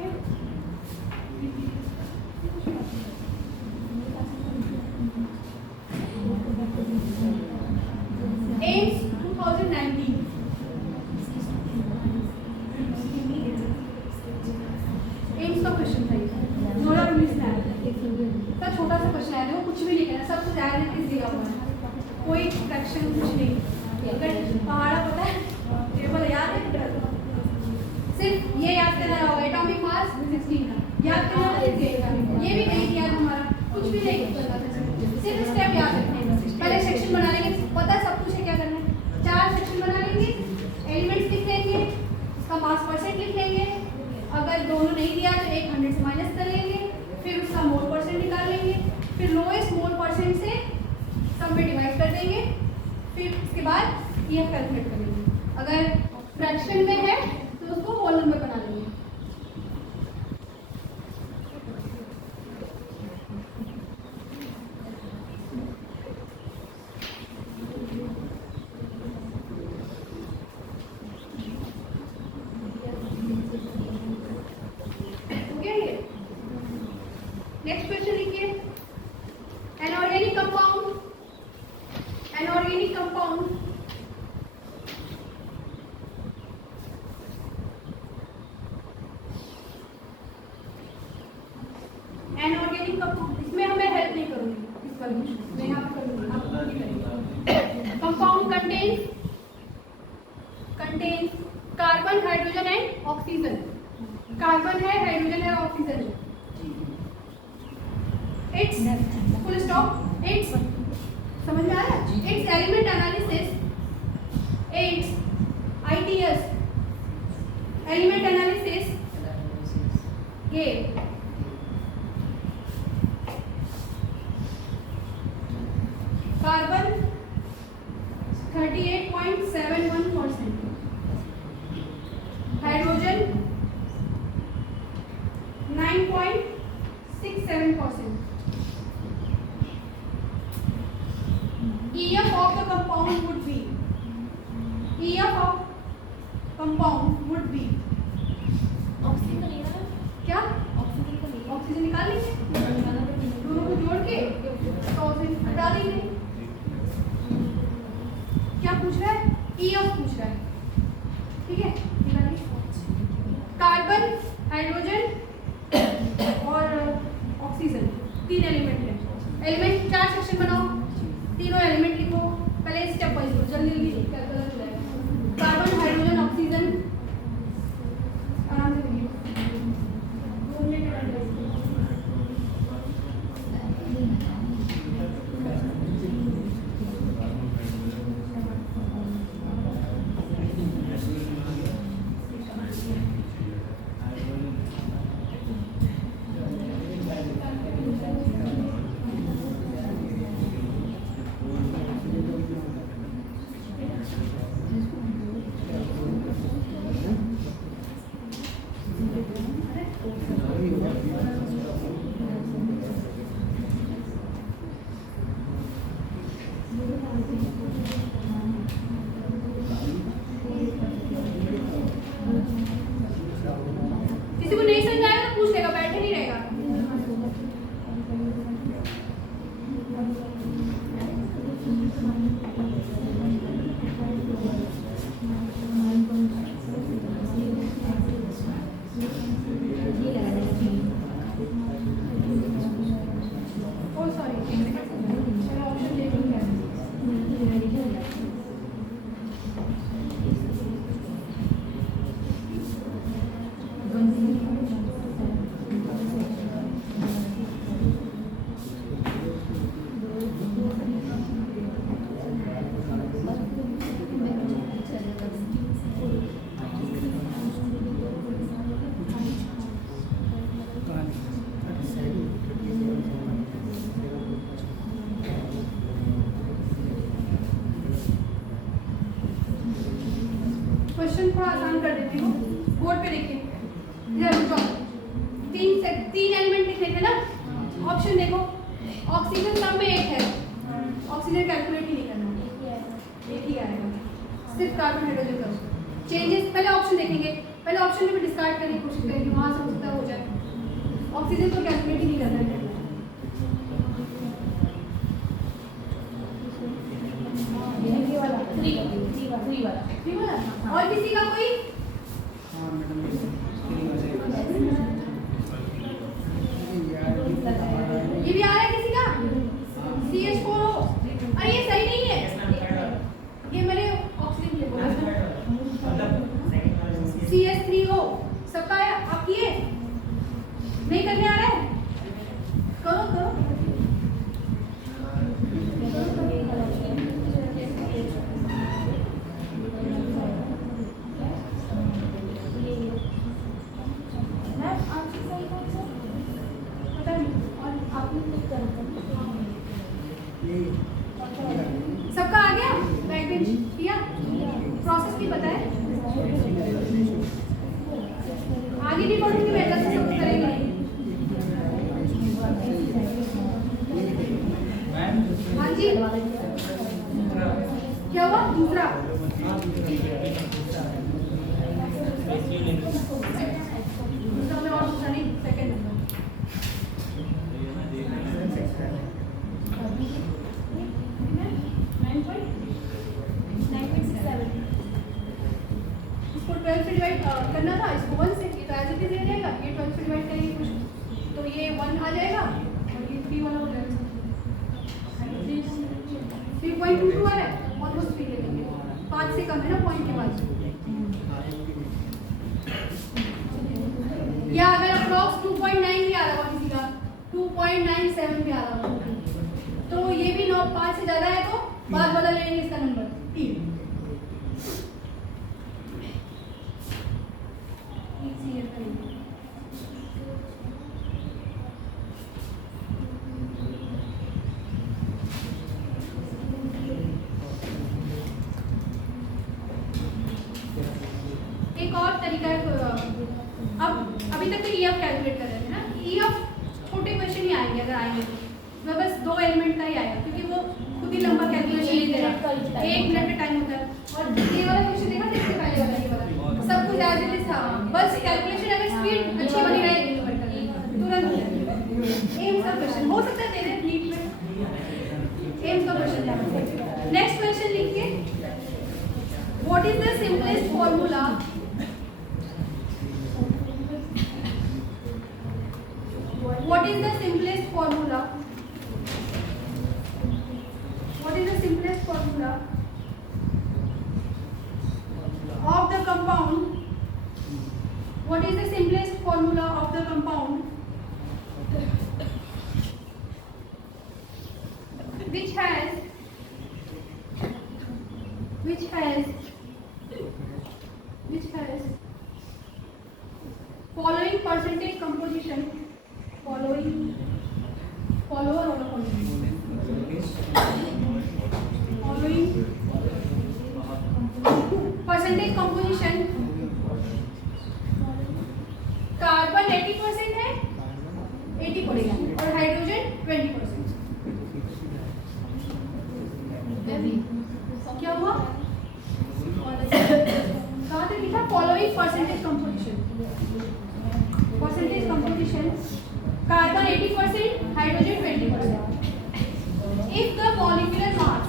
एम्स 2019. एम्स का क्वेश्चन था ये. नोरा मिस ना इतना छोटा सा क्वेश्चन है वो कुछ भी नहीं करना, सब कुछ एज इट इज दिया हुआ है, कोई फ्रैक्शन कुछ नहीं. अगर पहाड़ा पता है, टेबल याद है, सिर्फ ये याद करना होगा एटॉमिक मास 16 याद करना है. ये भी नहीं किया हमारा, कुछ भी नहीं करना था, सिर्फ स्टेप याद रखने हैं. पहले सेक्शन बना लेंगे, पता सब कुछ है क्या करना है. 4 सेक्शन बना लेंगे, एलिमेंट्स लिख लेंगे, उसका मास परसेंट लिख लेंगे, अगर दोनों नहीं दिया तो 100 से माइनस कर लेंगे, फिर उसका मोल परसेंट निकाल लेंगे, फिर लोएस्ट मोल परसेंट से सब में डिवाइड कर देंगे, फिर उसके बाद ये कैलकुलेट करेंगे. अगर फ्रैक्शन में है तो उसको होल नंबर बना लेंगे. नेक्स्ट क्वेश्चन लिखिए. Inorganic compound. Inorganic compound. Inorganic compound. इसमें हमें हेल्प नहीं करूंगी, इस पर मैं यहाँ करूंगी, आप खुद ही करेंगे. Compound contains carbon, hydrogen and oxygen. Carbon है, हाइड्रोजन है, ऑक्सीजन है. It's full stop. It's समझ में आया? It's element analysis. It's ITS. Element analysis. ये carbon 38.71%. Hydrogen 9.67%. EF of the compound would be oxygen लेना है, क्या? ऑक्सीजन का लेना ऑक्सीजन निकाल लेंगे, दोनों को जोड़ के तो ऑक्सीजन हटा देंगे. क्या पूछ रहा है? EF पूछ रहा है. ठीक है, निकालिए. कार्बन, हाइड्रोजन और ऑक्सीजन 3 एलिमेंट है. एलिमेंट 4 सेक्शन बनाओ, तीनों एलिमेंट लिखो. पहले स्टेप वाइज जल्दी जल्दी कैलकुलेट हो जाएगा. कार्बन, हाइड्रोजन, ऑक्सीजन आराम से लिखिए. 2 मिनट का टाइम. थोड़ा आसान कर देती हूँ। बोर्ड पे देखिए, इधर रुको। तीन एलिमेंट लिखने थे ना, ऑप्शन देखो। ऑक्सीजन सब में एक है, ऑक्सीजन कैलकुलेट ही नहीं करना, एक ही आएगा, सिर्फ कार्बन हाइड्रोजन का चेंजेस। पहले ऑप्शन देखेंगे, पहले ऑप्शन में भी डिस्कार्ड करने की कोशिश करेंगे, वहाँ से हो सकता हो जाए। ऑक्सीजन को कैलकुलेट ही नहीं करना है। थ्री वाला और किसी का कोई? हाँ मैडम, ये भी आ रहा है किसी का? CH4O। अरे ये सही नहीं है, ये मैंने ऑक्सीजन के बोला था। CH3O सबका है, आप किए? नहीं करने आ रहा है? करो करो। पता नहीं। और आपने कुछ कर सबका आ गया? बैक बेंच किया? प्रोसेस भी पता है? आगे भी बढ़ूंगी मैं, ऐसा सब करेंगे नहीं। हाँ जी, क्या हुआ? दूसरा में और दूसरा नहीं, सेकंड नंबर। इसको 12 से डिवाइड करना था, इसको 1 से, ये तो एज इट इज दे जाएगा, ये 12 से डिवाइड करेंगे कुछ, तो ये 1 आ जाएगा और ये 3 वाला हो जाएगा। 3.22 आ रहा है, ऑलमोस्ट 3 लेंगे, 5 से कम है ना पॉइंट के बाद। या अगर अप्रॉक्स 2.9 भी आ रहा होगा किसी का, 2.97 भी आ रहा होगा, तो ये भी 5 से ज़्यादा है तो बाद वाला लेंगे इसका नंबर 3। एक और तरीका है, अब अभी तक तो EF कैलकुलेट कर रहे थे ना, EF छोटे क्वेश्चन ही आएंगे अगर आएंगे तो, मैं बस 2 एलिमेंट का ही आएगा क्योंकि वो खुद ही लंबा कैलकुलेशन नहीं दे रहा, 1 मिनट का टाइम होता है। और ये वाला क्वेश्चन देखा था, इससे पहले वाला, ये वाला सब कुछ एज इट इज था, बस कैलकुलेशन अगर स्पीड अच्छी बनी रहे तुरंत हो जाएगी। एम्स का क्वेश्चन हो सकता है दे दे नीट में, एम्स का क्वेश्चन था। नेक्स्ट क्वेश्चन लिखिए, what is the simplest formula What is the simplest formula? What is the simplest formula of the compound? What is the simplest formula of the compound which has following percentage composition? Follower or following percentage composition, carbon 80% है, 80 पड़ेगा, और hydrogen 20%। क्या हुआ? कहाँ तक लिखा? Following percentage composition, carbon 80%, hydrogen 20%. If the molecular mass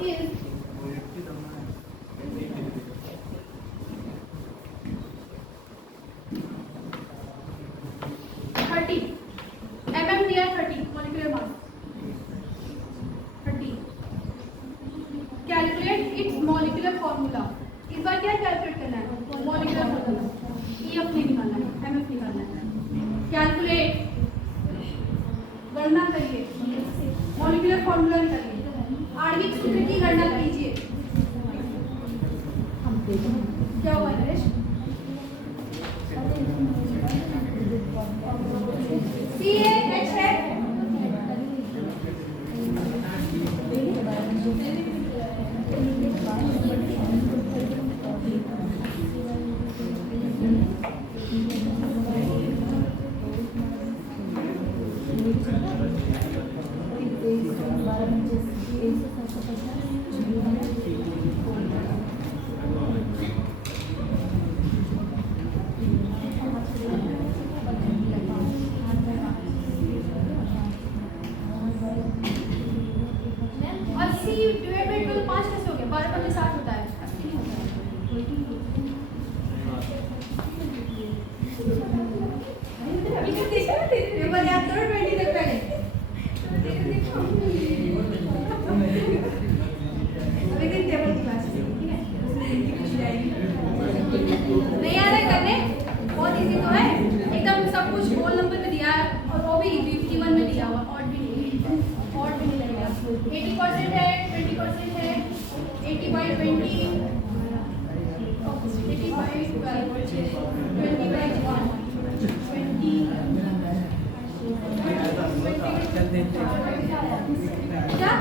is 30 mm दिया, 30 molecular mass, 30. Calculate its molecular formula. इस बार क्या कैलकुलेट करना है? Molecular formula. पेपर याद करो 20 तक पहले। अभी दिन टेबल की क्लास है, ठीक है? उसमें इनकी खुशी आएगी। नहीं आ रहा है करने? बहुत इजी तो है, एकदम सब कुछ होल नंबर पे दिया है और वो भी इवन में दिया हुआ, ऑड भी नहीं लगेगा। 80% है, 20% है, 80 by 20, 80 by 12, 20 by 1, 20, क्या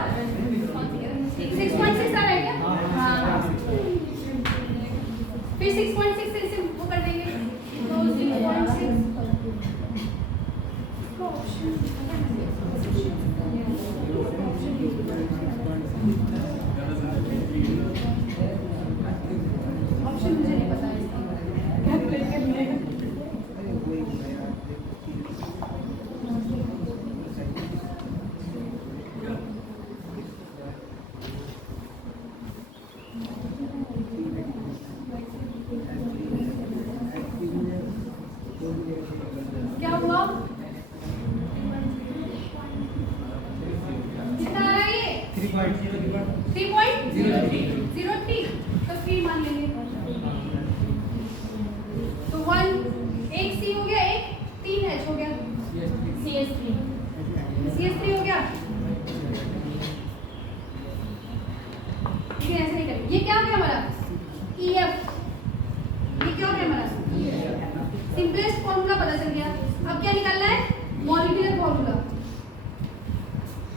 6.6 आ रहा है क्या? हाँ, फिर 6.6 से इसे वो कर देंगे, तो 6.6 ऑप्शन मुझे नहीं पता है इसका, कैलकुलेट करने हैं। क्या हुआ? कितना आ रहा है ये? 3.03 तो 3 मान लेंगे। तो 1 एक सी हो गया, एक 3 एच हो गया, CS3 हो गया। ठीक है, ऐसे नहीं करेंगे। ये क्या हो गया हमारा? EF। ये क्या हो गया हमारा? सिंपलेस्ट फॉर्मूला पता चल गया। अब क्या निकालना है? Molecular formula.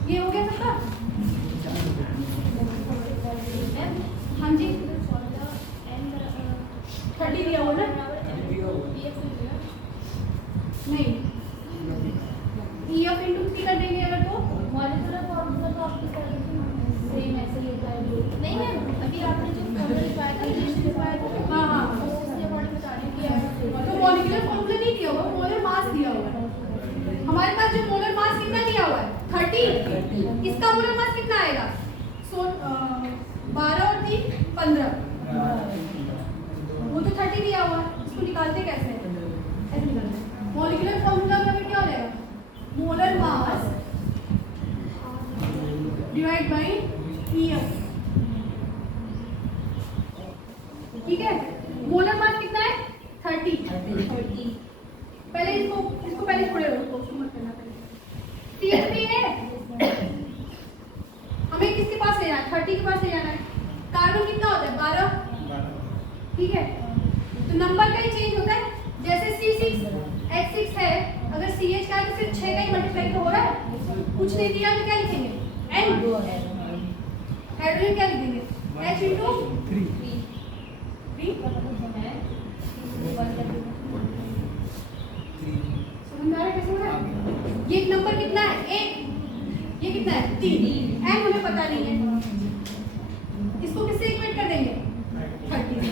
ये हो गया सबका? हाँ जी, 30 दिया हुआ ना? नहीं, EF into 3 कर देंगे अगर तो मॉलिक्यूलर फॉर्मूला तो आपकी सेम ऐसे ही होता है। नहीं मैम, अभी आपने जो फॉर्मूला लिखवाया था, रिलेशन लिखवाया था, हाँ हाँ, उसके अकॉर्डिंग बता रही हूँ कि तो मॉलिक्यूलर फॉर्मूला नहीं दिया हुआ, मोलर मास दिया हुआ है। हमारे पास जो मोलर मास कितना दिया हुआ है? 30। इसका मोलर मास कितना आएगा? 12 और 3 15। वो तो 30 दिया हुआ है, इसको निकालते कैसे हैं? ऐसे निकालते हैं। मॉलिक्यूलर फॉर्मूला का फिर क्या हो जाएगा? Molar mass divide by EF। ठीक है, मोलर मास कितना है? 30। पहले इसको पहले छोड़े रहो, मत करना पहले। CH3 है, हमें किसके पास ले जाना है? 30 के पास ले जाना है। कार्बन कितना होता है? 12। ठीक है, तो नंबर का ही चेंज होता है। जैसे C6H6 है, अगर CH का है तो सिर्फ 6 का ही मल्टीप्लाई तो हो रहा है, कुछ नहीं दिया तो क्या लिखेंगे? N। हाइड्रोजन क्या लिखेंगे? H into 3। समझ आ रहा है कैसे हो रहा है? ये एक नंबर कितना है? 1। ये कितना है? 3। N हमें पता नहीं है, इसको किससे इक्वेट कर देंगे? 30 से।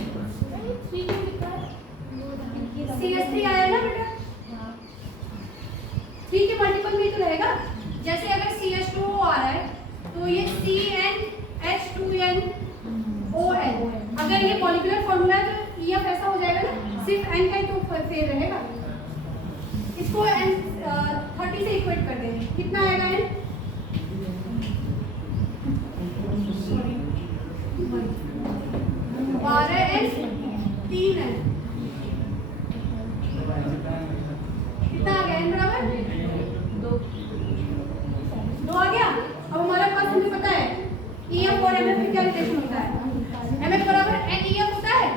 CH3 आया ना बेटा? 3 के मल्टीपल में तो रहेगा। जैसे अगर CH2O आ रहा है तो ये CnH2nOn। अगर ये मॉलिक्यूलर फॉर्मूला है तो EF ऐसा हो जाएगा ना, सिर्फ N का ही तो फेर रहेगा। इसको N 30 से इक्वेट कर देंगे, कितना आएगा N? 12N 3N। कितना आ गया? N बराबर 2 आ गया। अब हमारे पास हमें पता है EF और MF में क्या रिलेशन होता है? MF बराबर NEF होता है।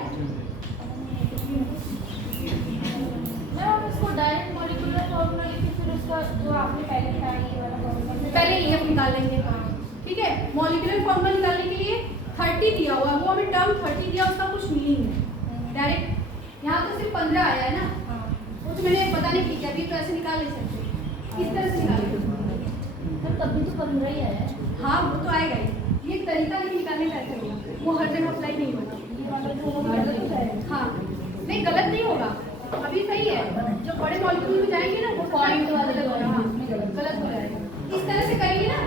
मैं अब इसको डायरेक्ट मॉलिक्यूलर फॉर्मूला लिख के फिर उसका जो आपने पहले बताया ये वाला फॉर्मूला पहले EF निकाल लेंगे, ठीक है? मॉलिक्यूलर फॉर्मूला निकालने के लिए 30 दिया हुआ है, वो हमें टर्म 30 दिया, उसका कुछ मीनिंग है डायरेक्ट। यहाँ तो सिर्फ 15 आया है ना, वो तो मैंने पता नहीं ठीक है, अभी तो ऐसे निकाल नहीं सकते, किस तरह से निकालेंगे? तभी तो 15 ही आया है। हाँ वो तो आएगा ही, ये तरीका नहीं निकालने का ऐसे होगा, वो हर जगह अप्लाई नहीं होगा। ये वाला जो होगा गलत हो जाएगा। हाँ नहीं, गलत नहीं होगा, अभी सही है। जो बड़े मॉलिक्यूल में जाएंगे ना वो पॉइंट वाला होगा, हाँ गलत हो जाएगा। इस तरह से करेंगे ना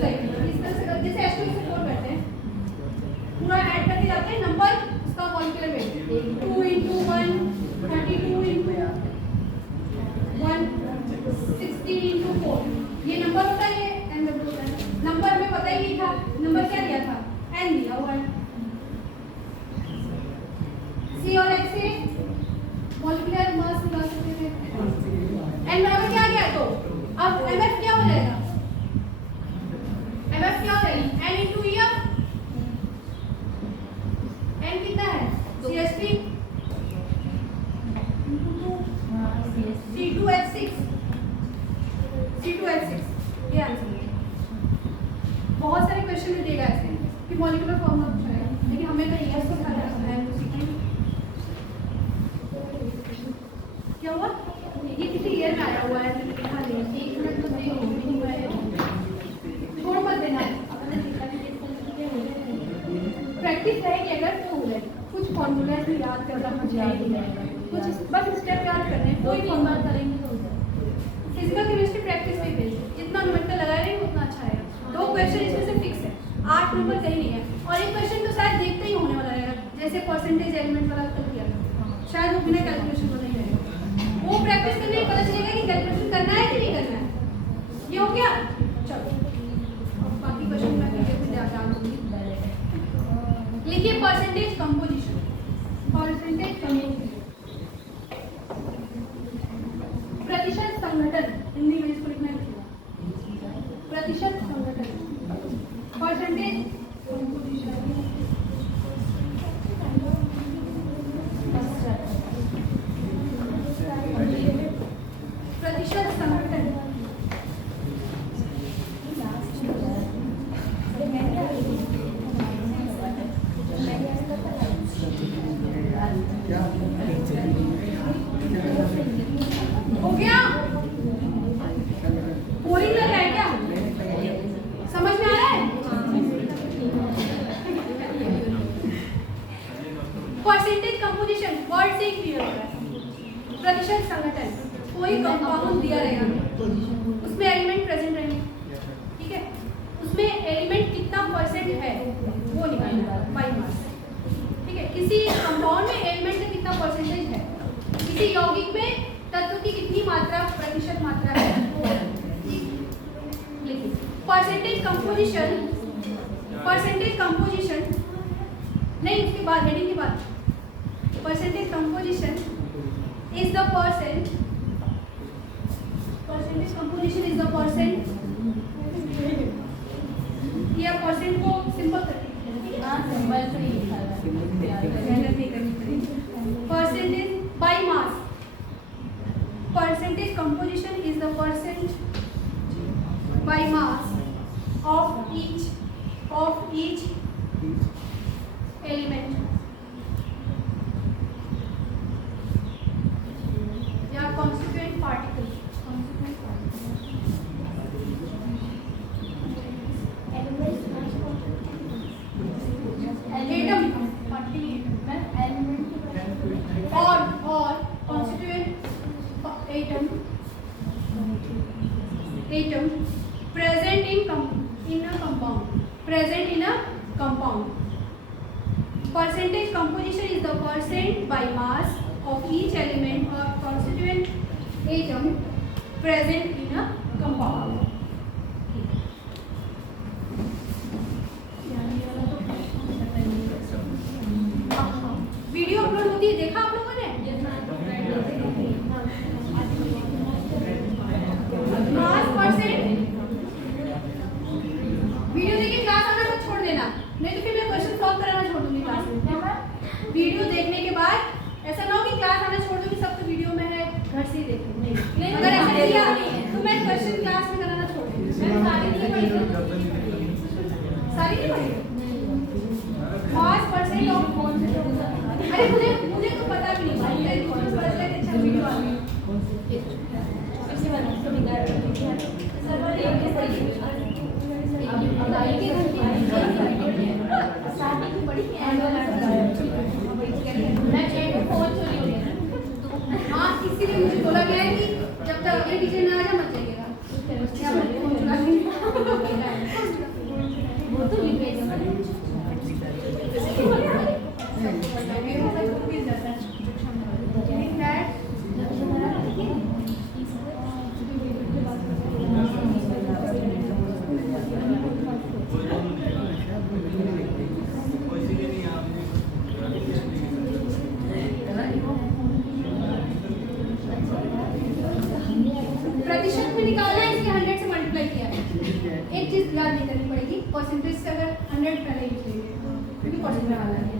सही, इस तरह से जैसे H2 से 4 करते हैं, पूरा ऐड करके जाते हैं नंबर, उसका मॉलिक्यूलर वेट 2 into 1 32 into 1 अब MF क्या हो जाएगा? MF क्या हो जाएगी? N into EF। N कितना है? CH3 C2H6। ये आंसर है। बहुत सारे क्वेश्चन में देगा ऐसे कि मॉलिक्यूलर फॉर्मूला पूछा है, लेकिन हमें तो EF से खाना है तो सीखेंगे। क्या हुआ? ये किसी ईयर में आया हुआ है, तो लिखा नहीं। एक मिनट तो नहीं हुआ है, छोड़ मत देना है। प्रैक्टिस रहेगी अगर तो हो जाएगा। कुछ फॉर्मूला से याद करना मुझे याद ही नहीं, कुछ बस स्टेप याद करने हैं। कोई फॉर्मूला करेंगे तो हो जाएगा। फिजिकल केमिस्ट्री प्रैक्टिस में भेज, जितना नंबर लगा रहे हैं उतना अच्छा है। 2 क्वेश्चन इसमें से फिक्स है, 8 नंबर कहीं नहीं है। और एक क्वेश्चन तो शायद देखते ही होने वाला रहेगा, जैसे परसेंटेज एलिमेंट वाला कल किया था, शायद वो बिना कैलकुलेशन को नहीं रहेगा। वो प्रैक्टिस करने में पता चलेगा कि कैलकुलेशन करना है कि नहीं करना है। ये हो गया। चलो बाकी क्वेश्चन मैं करके फिर ध्यान दूंगी। लिखिए परसेंटेज कंपोजिशन। परसेंटेज कंपोजिशन, प्रतिशत संगठन, हिंदी में इसको लिखना है। प्रतिशत संगठन, परसेंटेज कंपोजिशन। प्रतिशत संगठन, हो गया? बोरिंग लग रहा है क्या? समझ में आ रहा है? परसेंटेज कंपोजिशन वर्ड से ही क्लियर हो रहा है। प्रतिशत संगठन, कोई कंपाउंड दिया रहेगा, उसमें एलिमेंट प्रेजेंट रहेंगे, ठीक है? उसमें एलिमेंट कितना परसेंट है वो निकालना है बाय मास, ठीक है? किसी कंपाउंड में एलिमेंट का कितना परसेंटेज है, किसी यौगिक में तत्व की कितनी मात्रा, प्रतिशत मात्रा है। परसेंटेज कंपोजिशन, परसेंटेज कंपोजिशन नहीं, उसके बाद हेडिंग के बाद percentage composition is the percent, percentage composition is the percent. ये परसेंट को सिंपल करके percentage by mass. Percentage composition is the percent by mass of each element या constituent particle, atom or constituent atom present in a compound, present in a compound. Percentage composition is the percent by mass of each element or constituent atom present in a compound. Video upload होती है, देखा आप लोगों ने? मास percent video देखिए, class आना मत छोड़ देना, नहीं तो फिर मैं क्वेश्चन सॉल्व कराना छोड़ दूंगी क्लास में। वीडियो देखने के बाद ऐसा ना हो कि क्लास आना छोड़ दूंगी, सब तो वीडियो में है, घर से ही देखो। नहीं, अगर ऐसा किया तो मैं क्वेश्चन क्लास में कराना छोड़ दूंगी। सारी नहीं पढ़ी? मास परसेंट ऑफ कौन से? अरे मुझे तो पता भी नहीं भाई, कौन सा परसेंट अच्छा वीडियो आ गया। हाँ, इसीलिए मुझे बोला गया है कि जब तक अगले टीचर ना आ जाए मत जाइएगा। प्रतिशत में निकालना है, इसलिए 100 से मल्टीप्लाई किया है। एक चीज याद नहीं करनी पड़ेगी, परसेंटेज से अगर 100 पहले यूज लेंगे क्योंकि परसेंट में वाला है।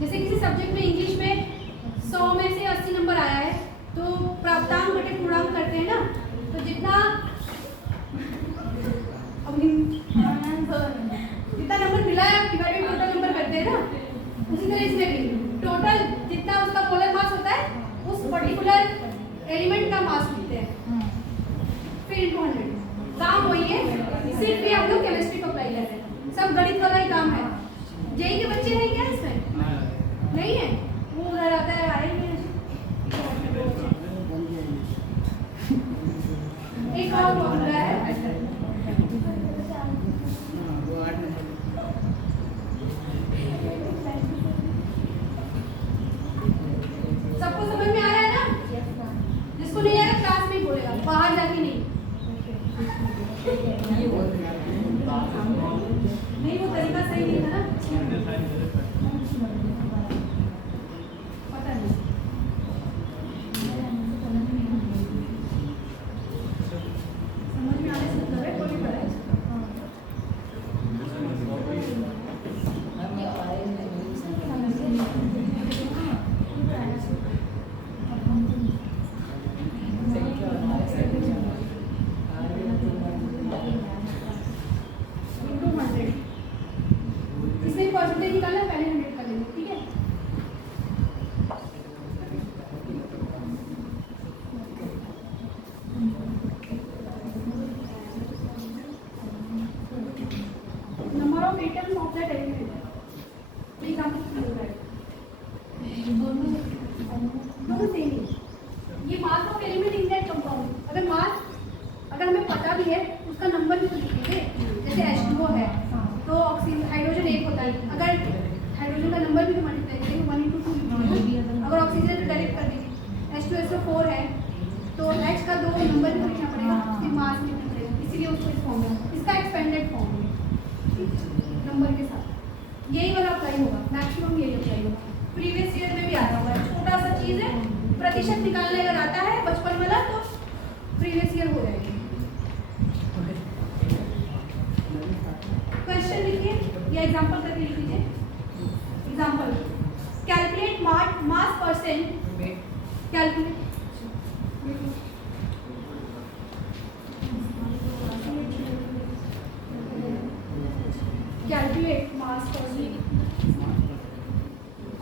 जैसे किसी सब्जेक्ट में इंग्लिश में 100 में से 80 नंबर आया है, तो प्राप्तांक बटे पूर्णांक करते हैं ना, तो जितना नंबर मिला है डिवाइडेड टोटल नंबर करते हैं ना, उसी तरह इसमें भी टोटल जितना उसका मोलर मास होता है उस पर्टिकुलर एलिमेंट का मास लिखते हैं, फिर इनटू 100। काम वही है, सिर्फ ये हम लोग केमिस्ट्री को अप्लाई कर रहे हैं, सब गणित वाला ही काम है। जेई के बच्चे हैं क्या इसमें? नहीं है, वो उधर आता है, आए नहीं है। एक और फॉर्मूला है, सबको समझ में आ रहा है ना? जिसको नहीं आएगा क्लास में ही बोलेगा, बाहर जाके नहीं। नहीं, वो तरीका सही नहीं था ना, पता नहीं। समझ में आने से मतलब है कोई भी पढ़ाई। इसमें परसेंटेज निकालना है, पहले 100 कर लेंगे, ठीक है? Number of atoms of that element, example हो रहा है, दोनों सेम ही। ये mass of element in that compound, अगर मास अगर हमें पता भी है उसका नंबर भी तो लिखेंगे। जैसे H2O है तो ऑक्सीजन हाइड्रोजन 1 होता है, अगर हाइड्रोजन का नंबर भी तो मल्टीप्लाई करेंगे 1 into 2, अगर ऑक्सीजन है तो डायरेक्ट कर दीजिए। H2SO4 है तो H का 2 नंबर भी तो लिखना पड़ेगा, फिर मास लिखना पड़ेगा, इसीलिए उसको इस फॉर्म में, इसका एक्सपेंडेड फॉर्म है नंबर के साथ। यही वाला अप्लाई होगा, मैक्सिमम यही अप्लाई होगा। प्रीवियस ईयर में भी आता हुआ है, छोटा सा चीज़ है, प्रतिशत निकालने अगर आता है बचपन वाला तो प्रीवियस ईयर हो जाएगी। क्वेश्चन लिखिए या एग्जांपल करके लिख लीजिए। Example, calculate mass percent, calculate mass percent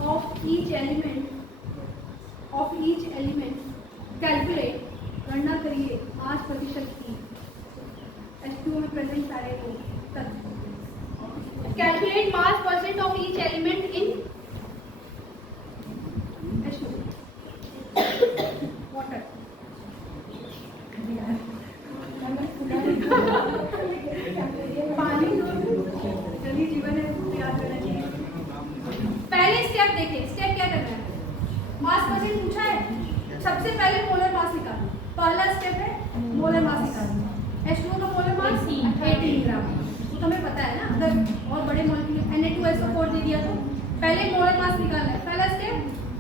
of each element, calculate गणना करिए 8% की H2O में प्रेजेंट सारे को तत्व। Calculate mass percent of each element in H2O water। पानी जलीय जीवन है, याद करना चाहिए। पहले स्टेप देखिए, स्टेप क्या करना है? मास परसेंट पूछा है, सबसे पहले मोलर मास निकालना। पहला स्टेप है मोलर मास निकालना। H2O का मोलर मास 18 ग्राम, तो हमें पता है ना, अगर और बड़े मॉलिक्यूल Na2SO4 दे दिया तो पहले मोलर मास निकालना है। पहला स्टेप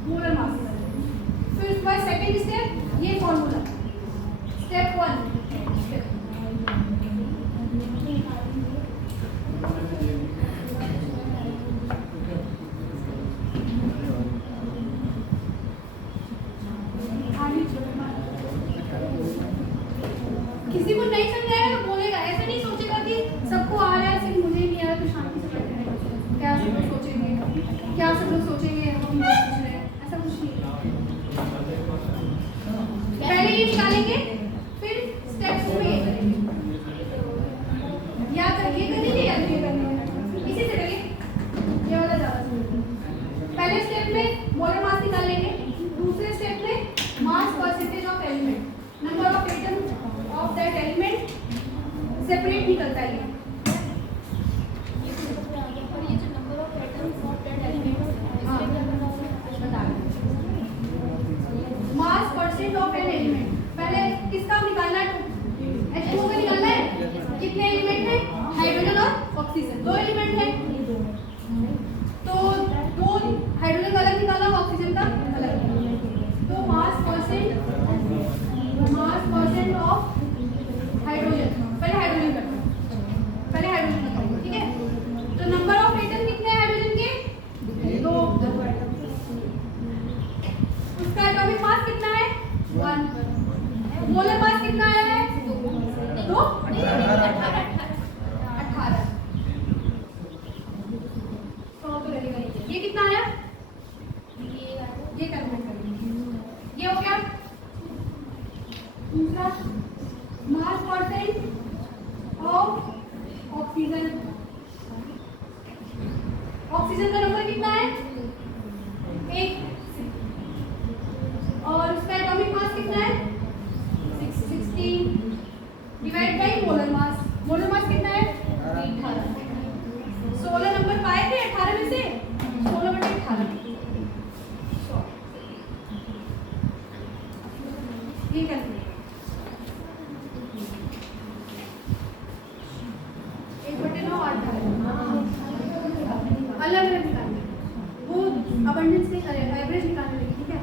मोलर मास निकालना है, फिर उसके बाद सेकंड स्टेप ये फॉर्मूला, स्टेप 1 किसी को नहीं समझाएगा तो बोलेगा, ऐसा नहीं सोचेगा कि सबको आ रहा है सिर्फ मुझे नहीं आ रहा तो शांति से बैठे रहेगा। क्या सब लोग सोचेंगे, क्या सब लोग सोचेंगे हम ये सोच रहे हैं, ऐसा कुछ नहीं है। पहले ये निकालेंगे, फिर स्टेप 2 में ये करेंगे। या तो ये कर लीजिए या ये कर लीजिए, इसी से करिए, ये वाला ज़्यादा सही। पहले स्टेप में मोलर मास निकाल लेंगे, दूसरे स्टेप में mass percentage of element, number of atom of that element separate निकलता है। और ये जो number of atoms of that element mass percent of an element, पहले किसका निकालना है? H2O का निकालना है। कितने एलिमेंट है? हाइड्रोजन और ऑक्सीजन, 2 एलिमेंट है, तो 2 हाइड्रोजन का अलग निकाला, ऑक्सीजन का मोलर मास कितना आया है? 2 18 18। ये कितना आया? ये कैलकुलेट करेंगे। ये हो गया। दूसरा मास परसेंट ऑफ ऑक्सीजन। ऑक्सीजन का नंबर कितना है? 1। और उसका एटॉमिक मास कितना है? 16 divide by molar mass. Molar mass कितना है? 18। 16 नंबर पाए थे 18 में से, 16/18। ठीक है, 1/9 अलग अलग निकालने, वो अबंडेंस नहीं करेगा, एवरेज निकालने लगी। ठीक है,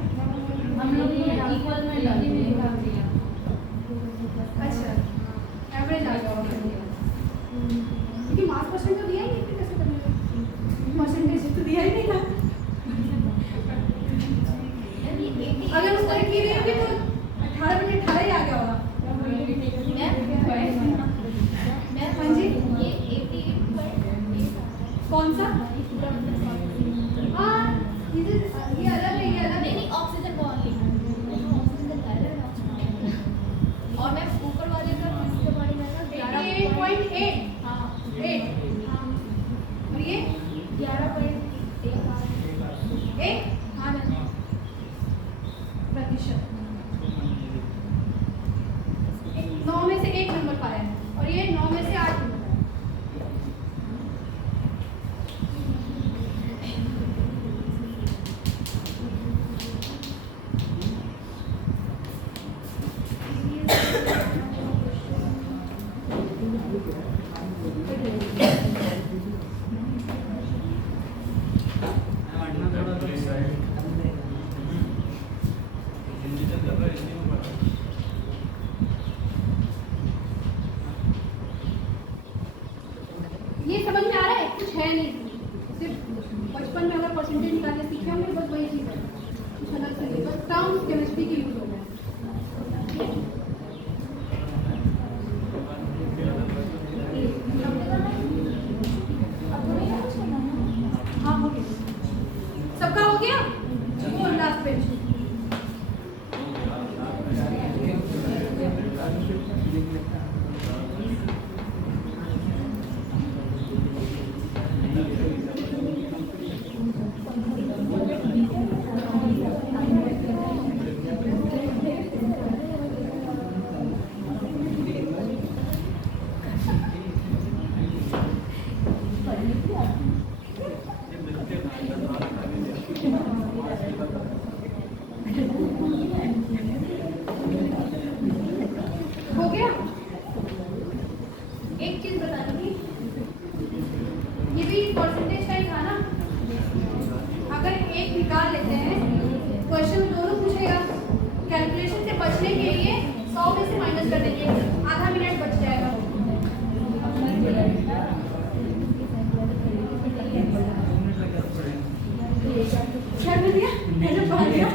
हम लोग ये इक्वल में डाल दिया। अच्छा एवरेज आ गया क्योंकि मास परसेंट तो दिया ही नहीं, कैसे करेंगे? परसेंटेज तो दिया ही नहीं था। अगर उस तरह की रही होगी तो 18/18 ही आ गया होगा। हाँ जी, कौन सा? हाँ ये अलग है, ये अलग है। ऑक्सीजन को और मैं ऊपर वाले का बॉडी में ना 88.8। हाँ 8 और ये 11.1 हाँ प्रतिशत। 9 में से 1 नंबर पाया है और ये 9 में से 8 नंबर पाया है। ये समझ में आ रहा है? कुछ है नहीं, सिर्फ बचपन में अगर परसेंटेज निकालने सीखे होंगे बस वही चीज़ है, कुछ अलग से नहीं, बस टर्म्स केमिस्ट्री की यूज हो गया। हाँ हो गया, सबका हो गया। वो लास्ट पेज हो गया। एक चीज बता दूंगी, ये भी परसेंटेज का ही था ना। अगर एक निकाल लेते हैं, क्वेश्चन दोनों पूछेगा, कैलकुलेशन से बचने के लिए 100 में से माइनस कर देंगे, आधा मिनट बच जाएगा। क्या कर दिया? मैंने पढ़ा दिया।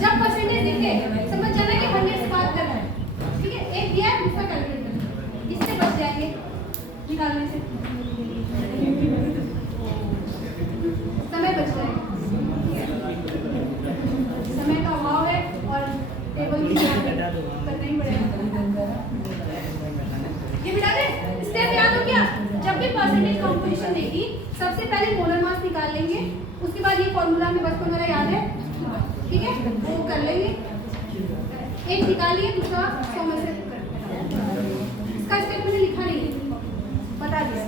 जब परसेंटेज देंगे समझ जाना कि 100 से बात कर रहा है। ठीक है, एक दिया है, दूसरा कैलकुलेट करना, इससे बच जाएंगे निकालने से, समय बच जाएगा। समय का अभाव है और टेबल की करना ही पड़ेगा। ये बिठा दे, स्टेप याद हो गया? जब भी परसेंटेज कॉम्पोजिशन देगी सबसे पहले मोलर मास निकाल लेंगे, उसके बाद ये फॉर्मूला में बचपन वाला याद है, ठीक है, वो कर लेंगे। एक निकालिए, दूसरा 100 में से इसका स्टेप मैंने लिखा नहीं है, बता दिया।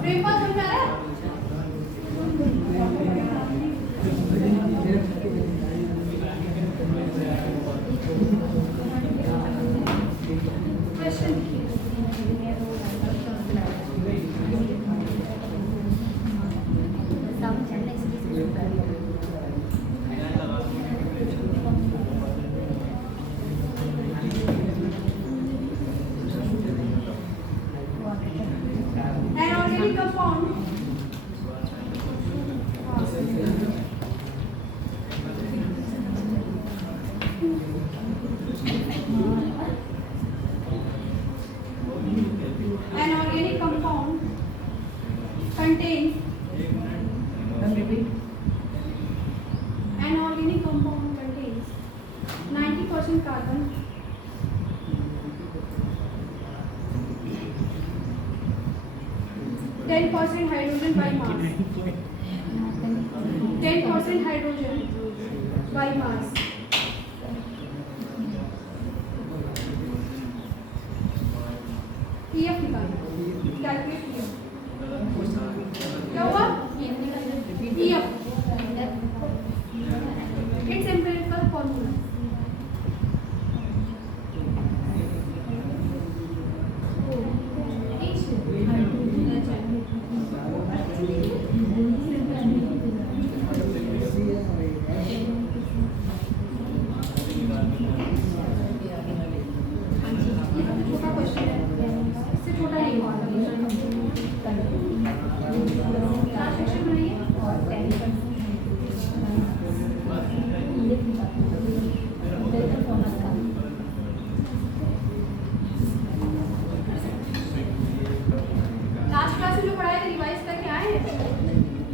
ब्रेकफास्ट समझ आ रहा है? Question An organic compound contains an organic compound contains 90% carbon, 10% hydrogen by mass, 10% hydrogen by mass. EF निकालना, कैलकुलेट किया, क्या हुआ? EF, it's empirical formula. छोटा क्वेश्चन है, इससे छोटा नहीं हुआ लास्ट सेक्शन बनाइए. लास्ट क्लास में जो पढ़ाया था रिवाइज करके आए हैं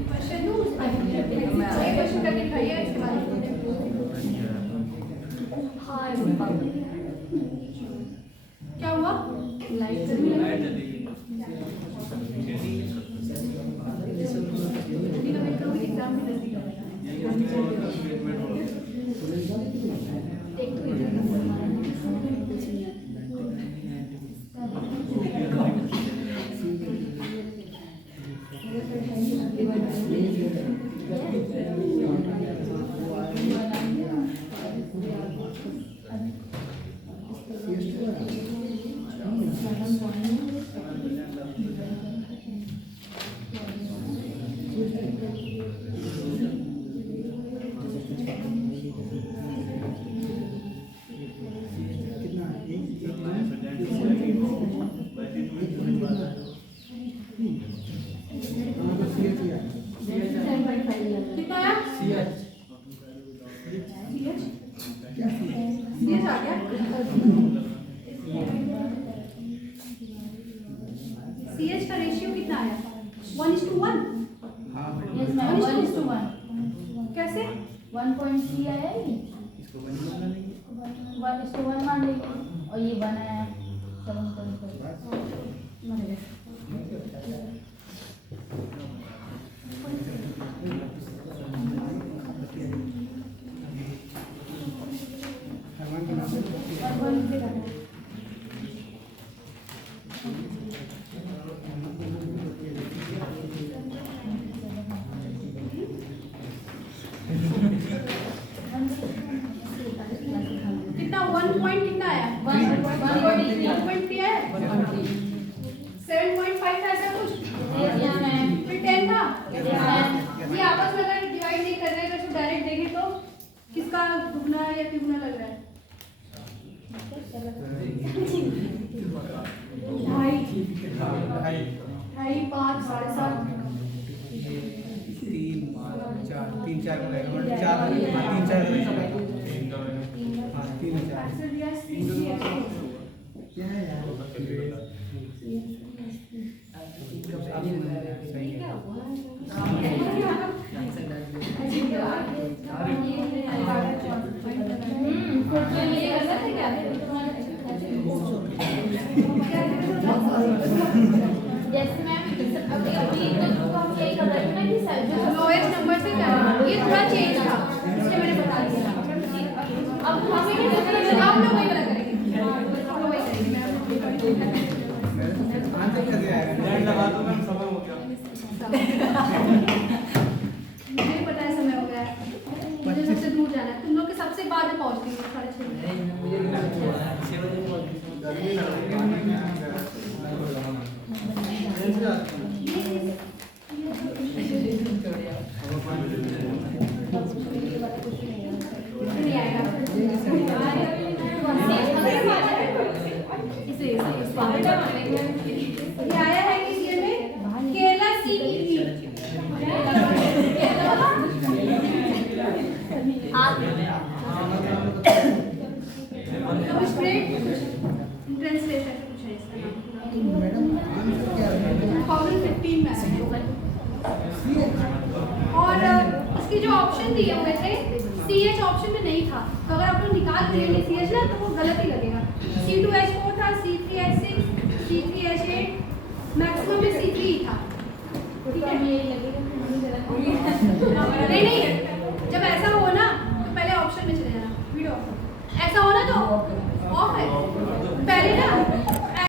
क्वेश्चन दूं वही क्वेश्चन करके दिखाइए इसके बाद. क्या हुआ? लाइट जल्दी कमेंट करो, एग्जाम भी नजदीक आ कितना आया? CH आ गया. CH का रेशियो कितना आया? 1:1. Yes ma'am, 1:1. कैसे? 1.3 आया ये, 1:1 मान लीजिए, और ये 1 आया 7.5. कितना 1 पॉइंट कितना आया? 1.3 आया. 7.5 था ऐसा कुछ. फिर 10 था. ये आपस में अगर डिवाइड नहीं कर रहे हैं तो डायरेक्ट देखें तो किसका दुगना या तिगुना लग रहा है? ढाई 5 7.5 3 4 3 4 आंसर दिया CH. क्या है यार? सही है. जैसे मैम अभी तो हम यही कर रहे थे ना कि सर लोएस्ट नंबर से करना, ये थोड़ा चेंज था इसलिए मैंने बता दिया. अब हमें नहीं पता, आप लोग वही वाला करेंगे, आप लोग वही करेंगे. मैं आंसर कैसे आएगा? लगा दो मैम, समय हो गया. मुझे पता है समय हो गया है, मुझे सबसे दूर जाना है. तुम लोग के सबसे बाद में पहुंचती हूँ 6:30. नहीं आएगा. ये आया है कि ये में केरला CEE क्योंकि जो ऑप्शन दिए हुए थे CH ऑप्शन में नहीं था, तो अगर आप लोग निकाल देंगे CH ना तो वो गलत ही लगेगा। C2H4 था, C3H6, C3H8, मैक्सिमम में C3 ही था। तो हमें यही लगेगा कि हमें गलत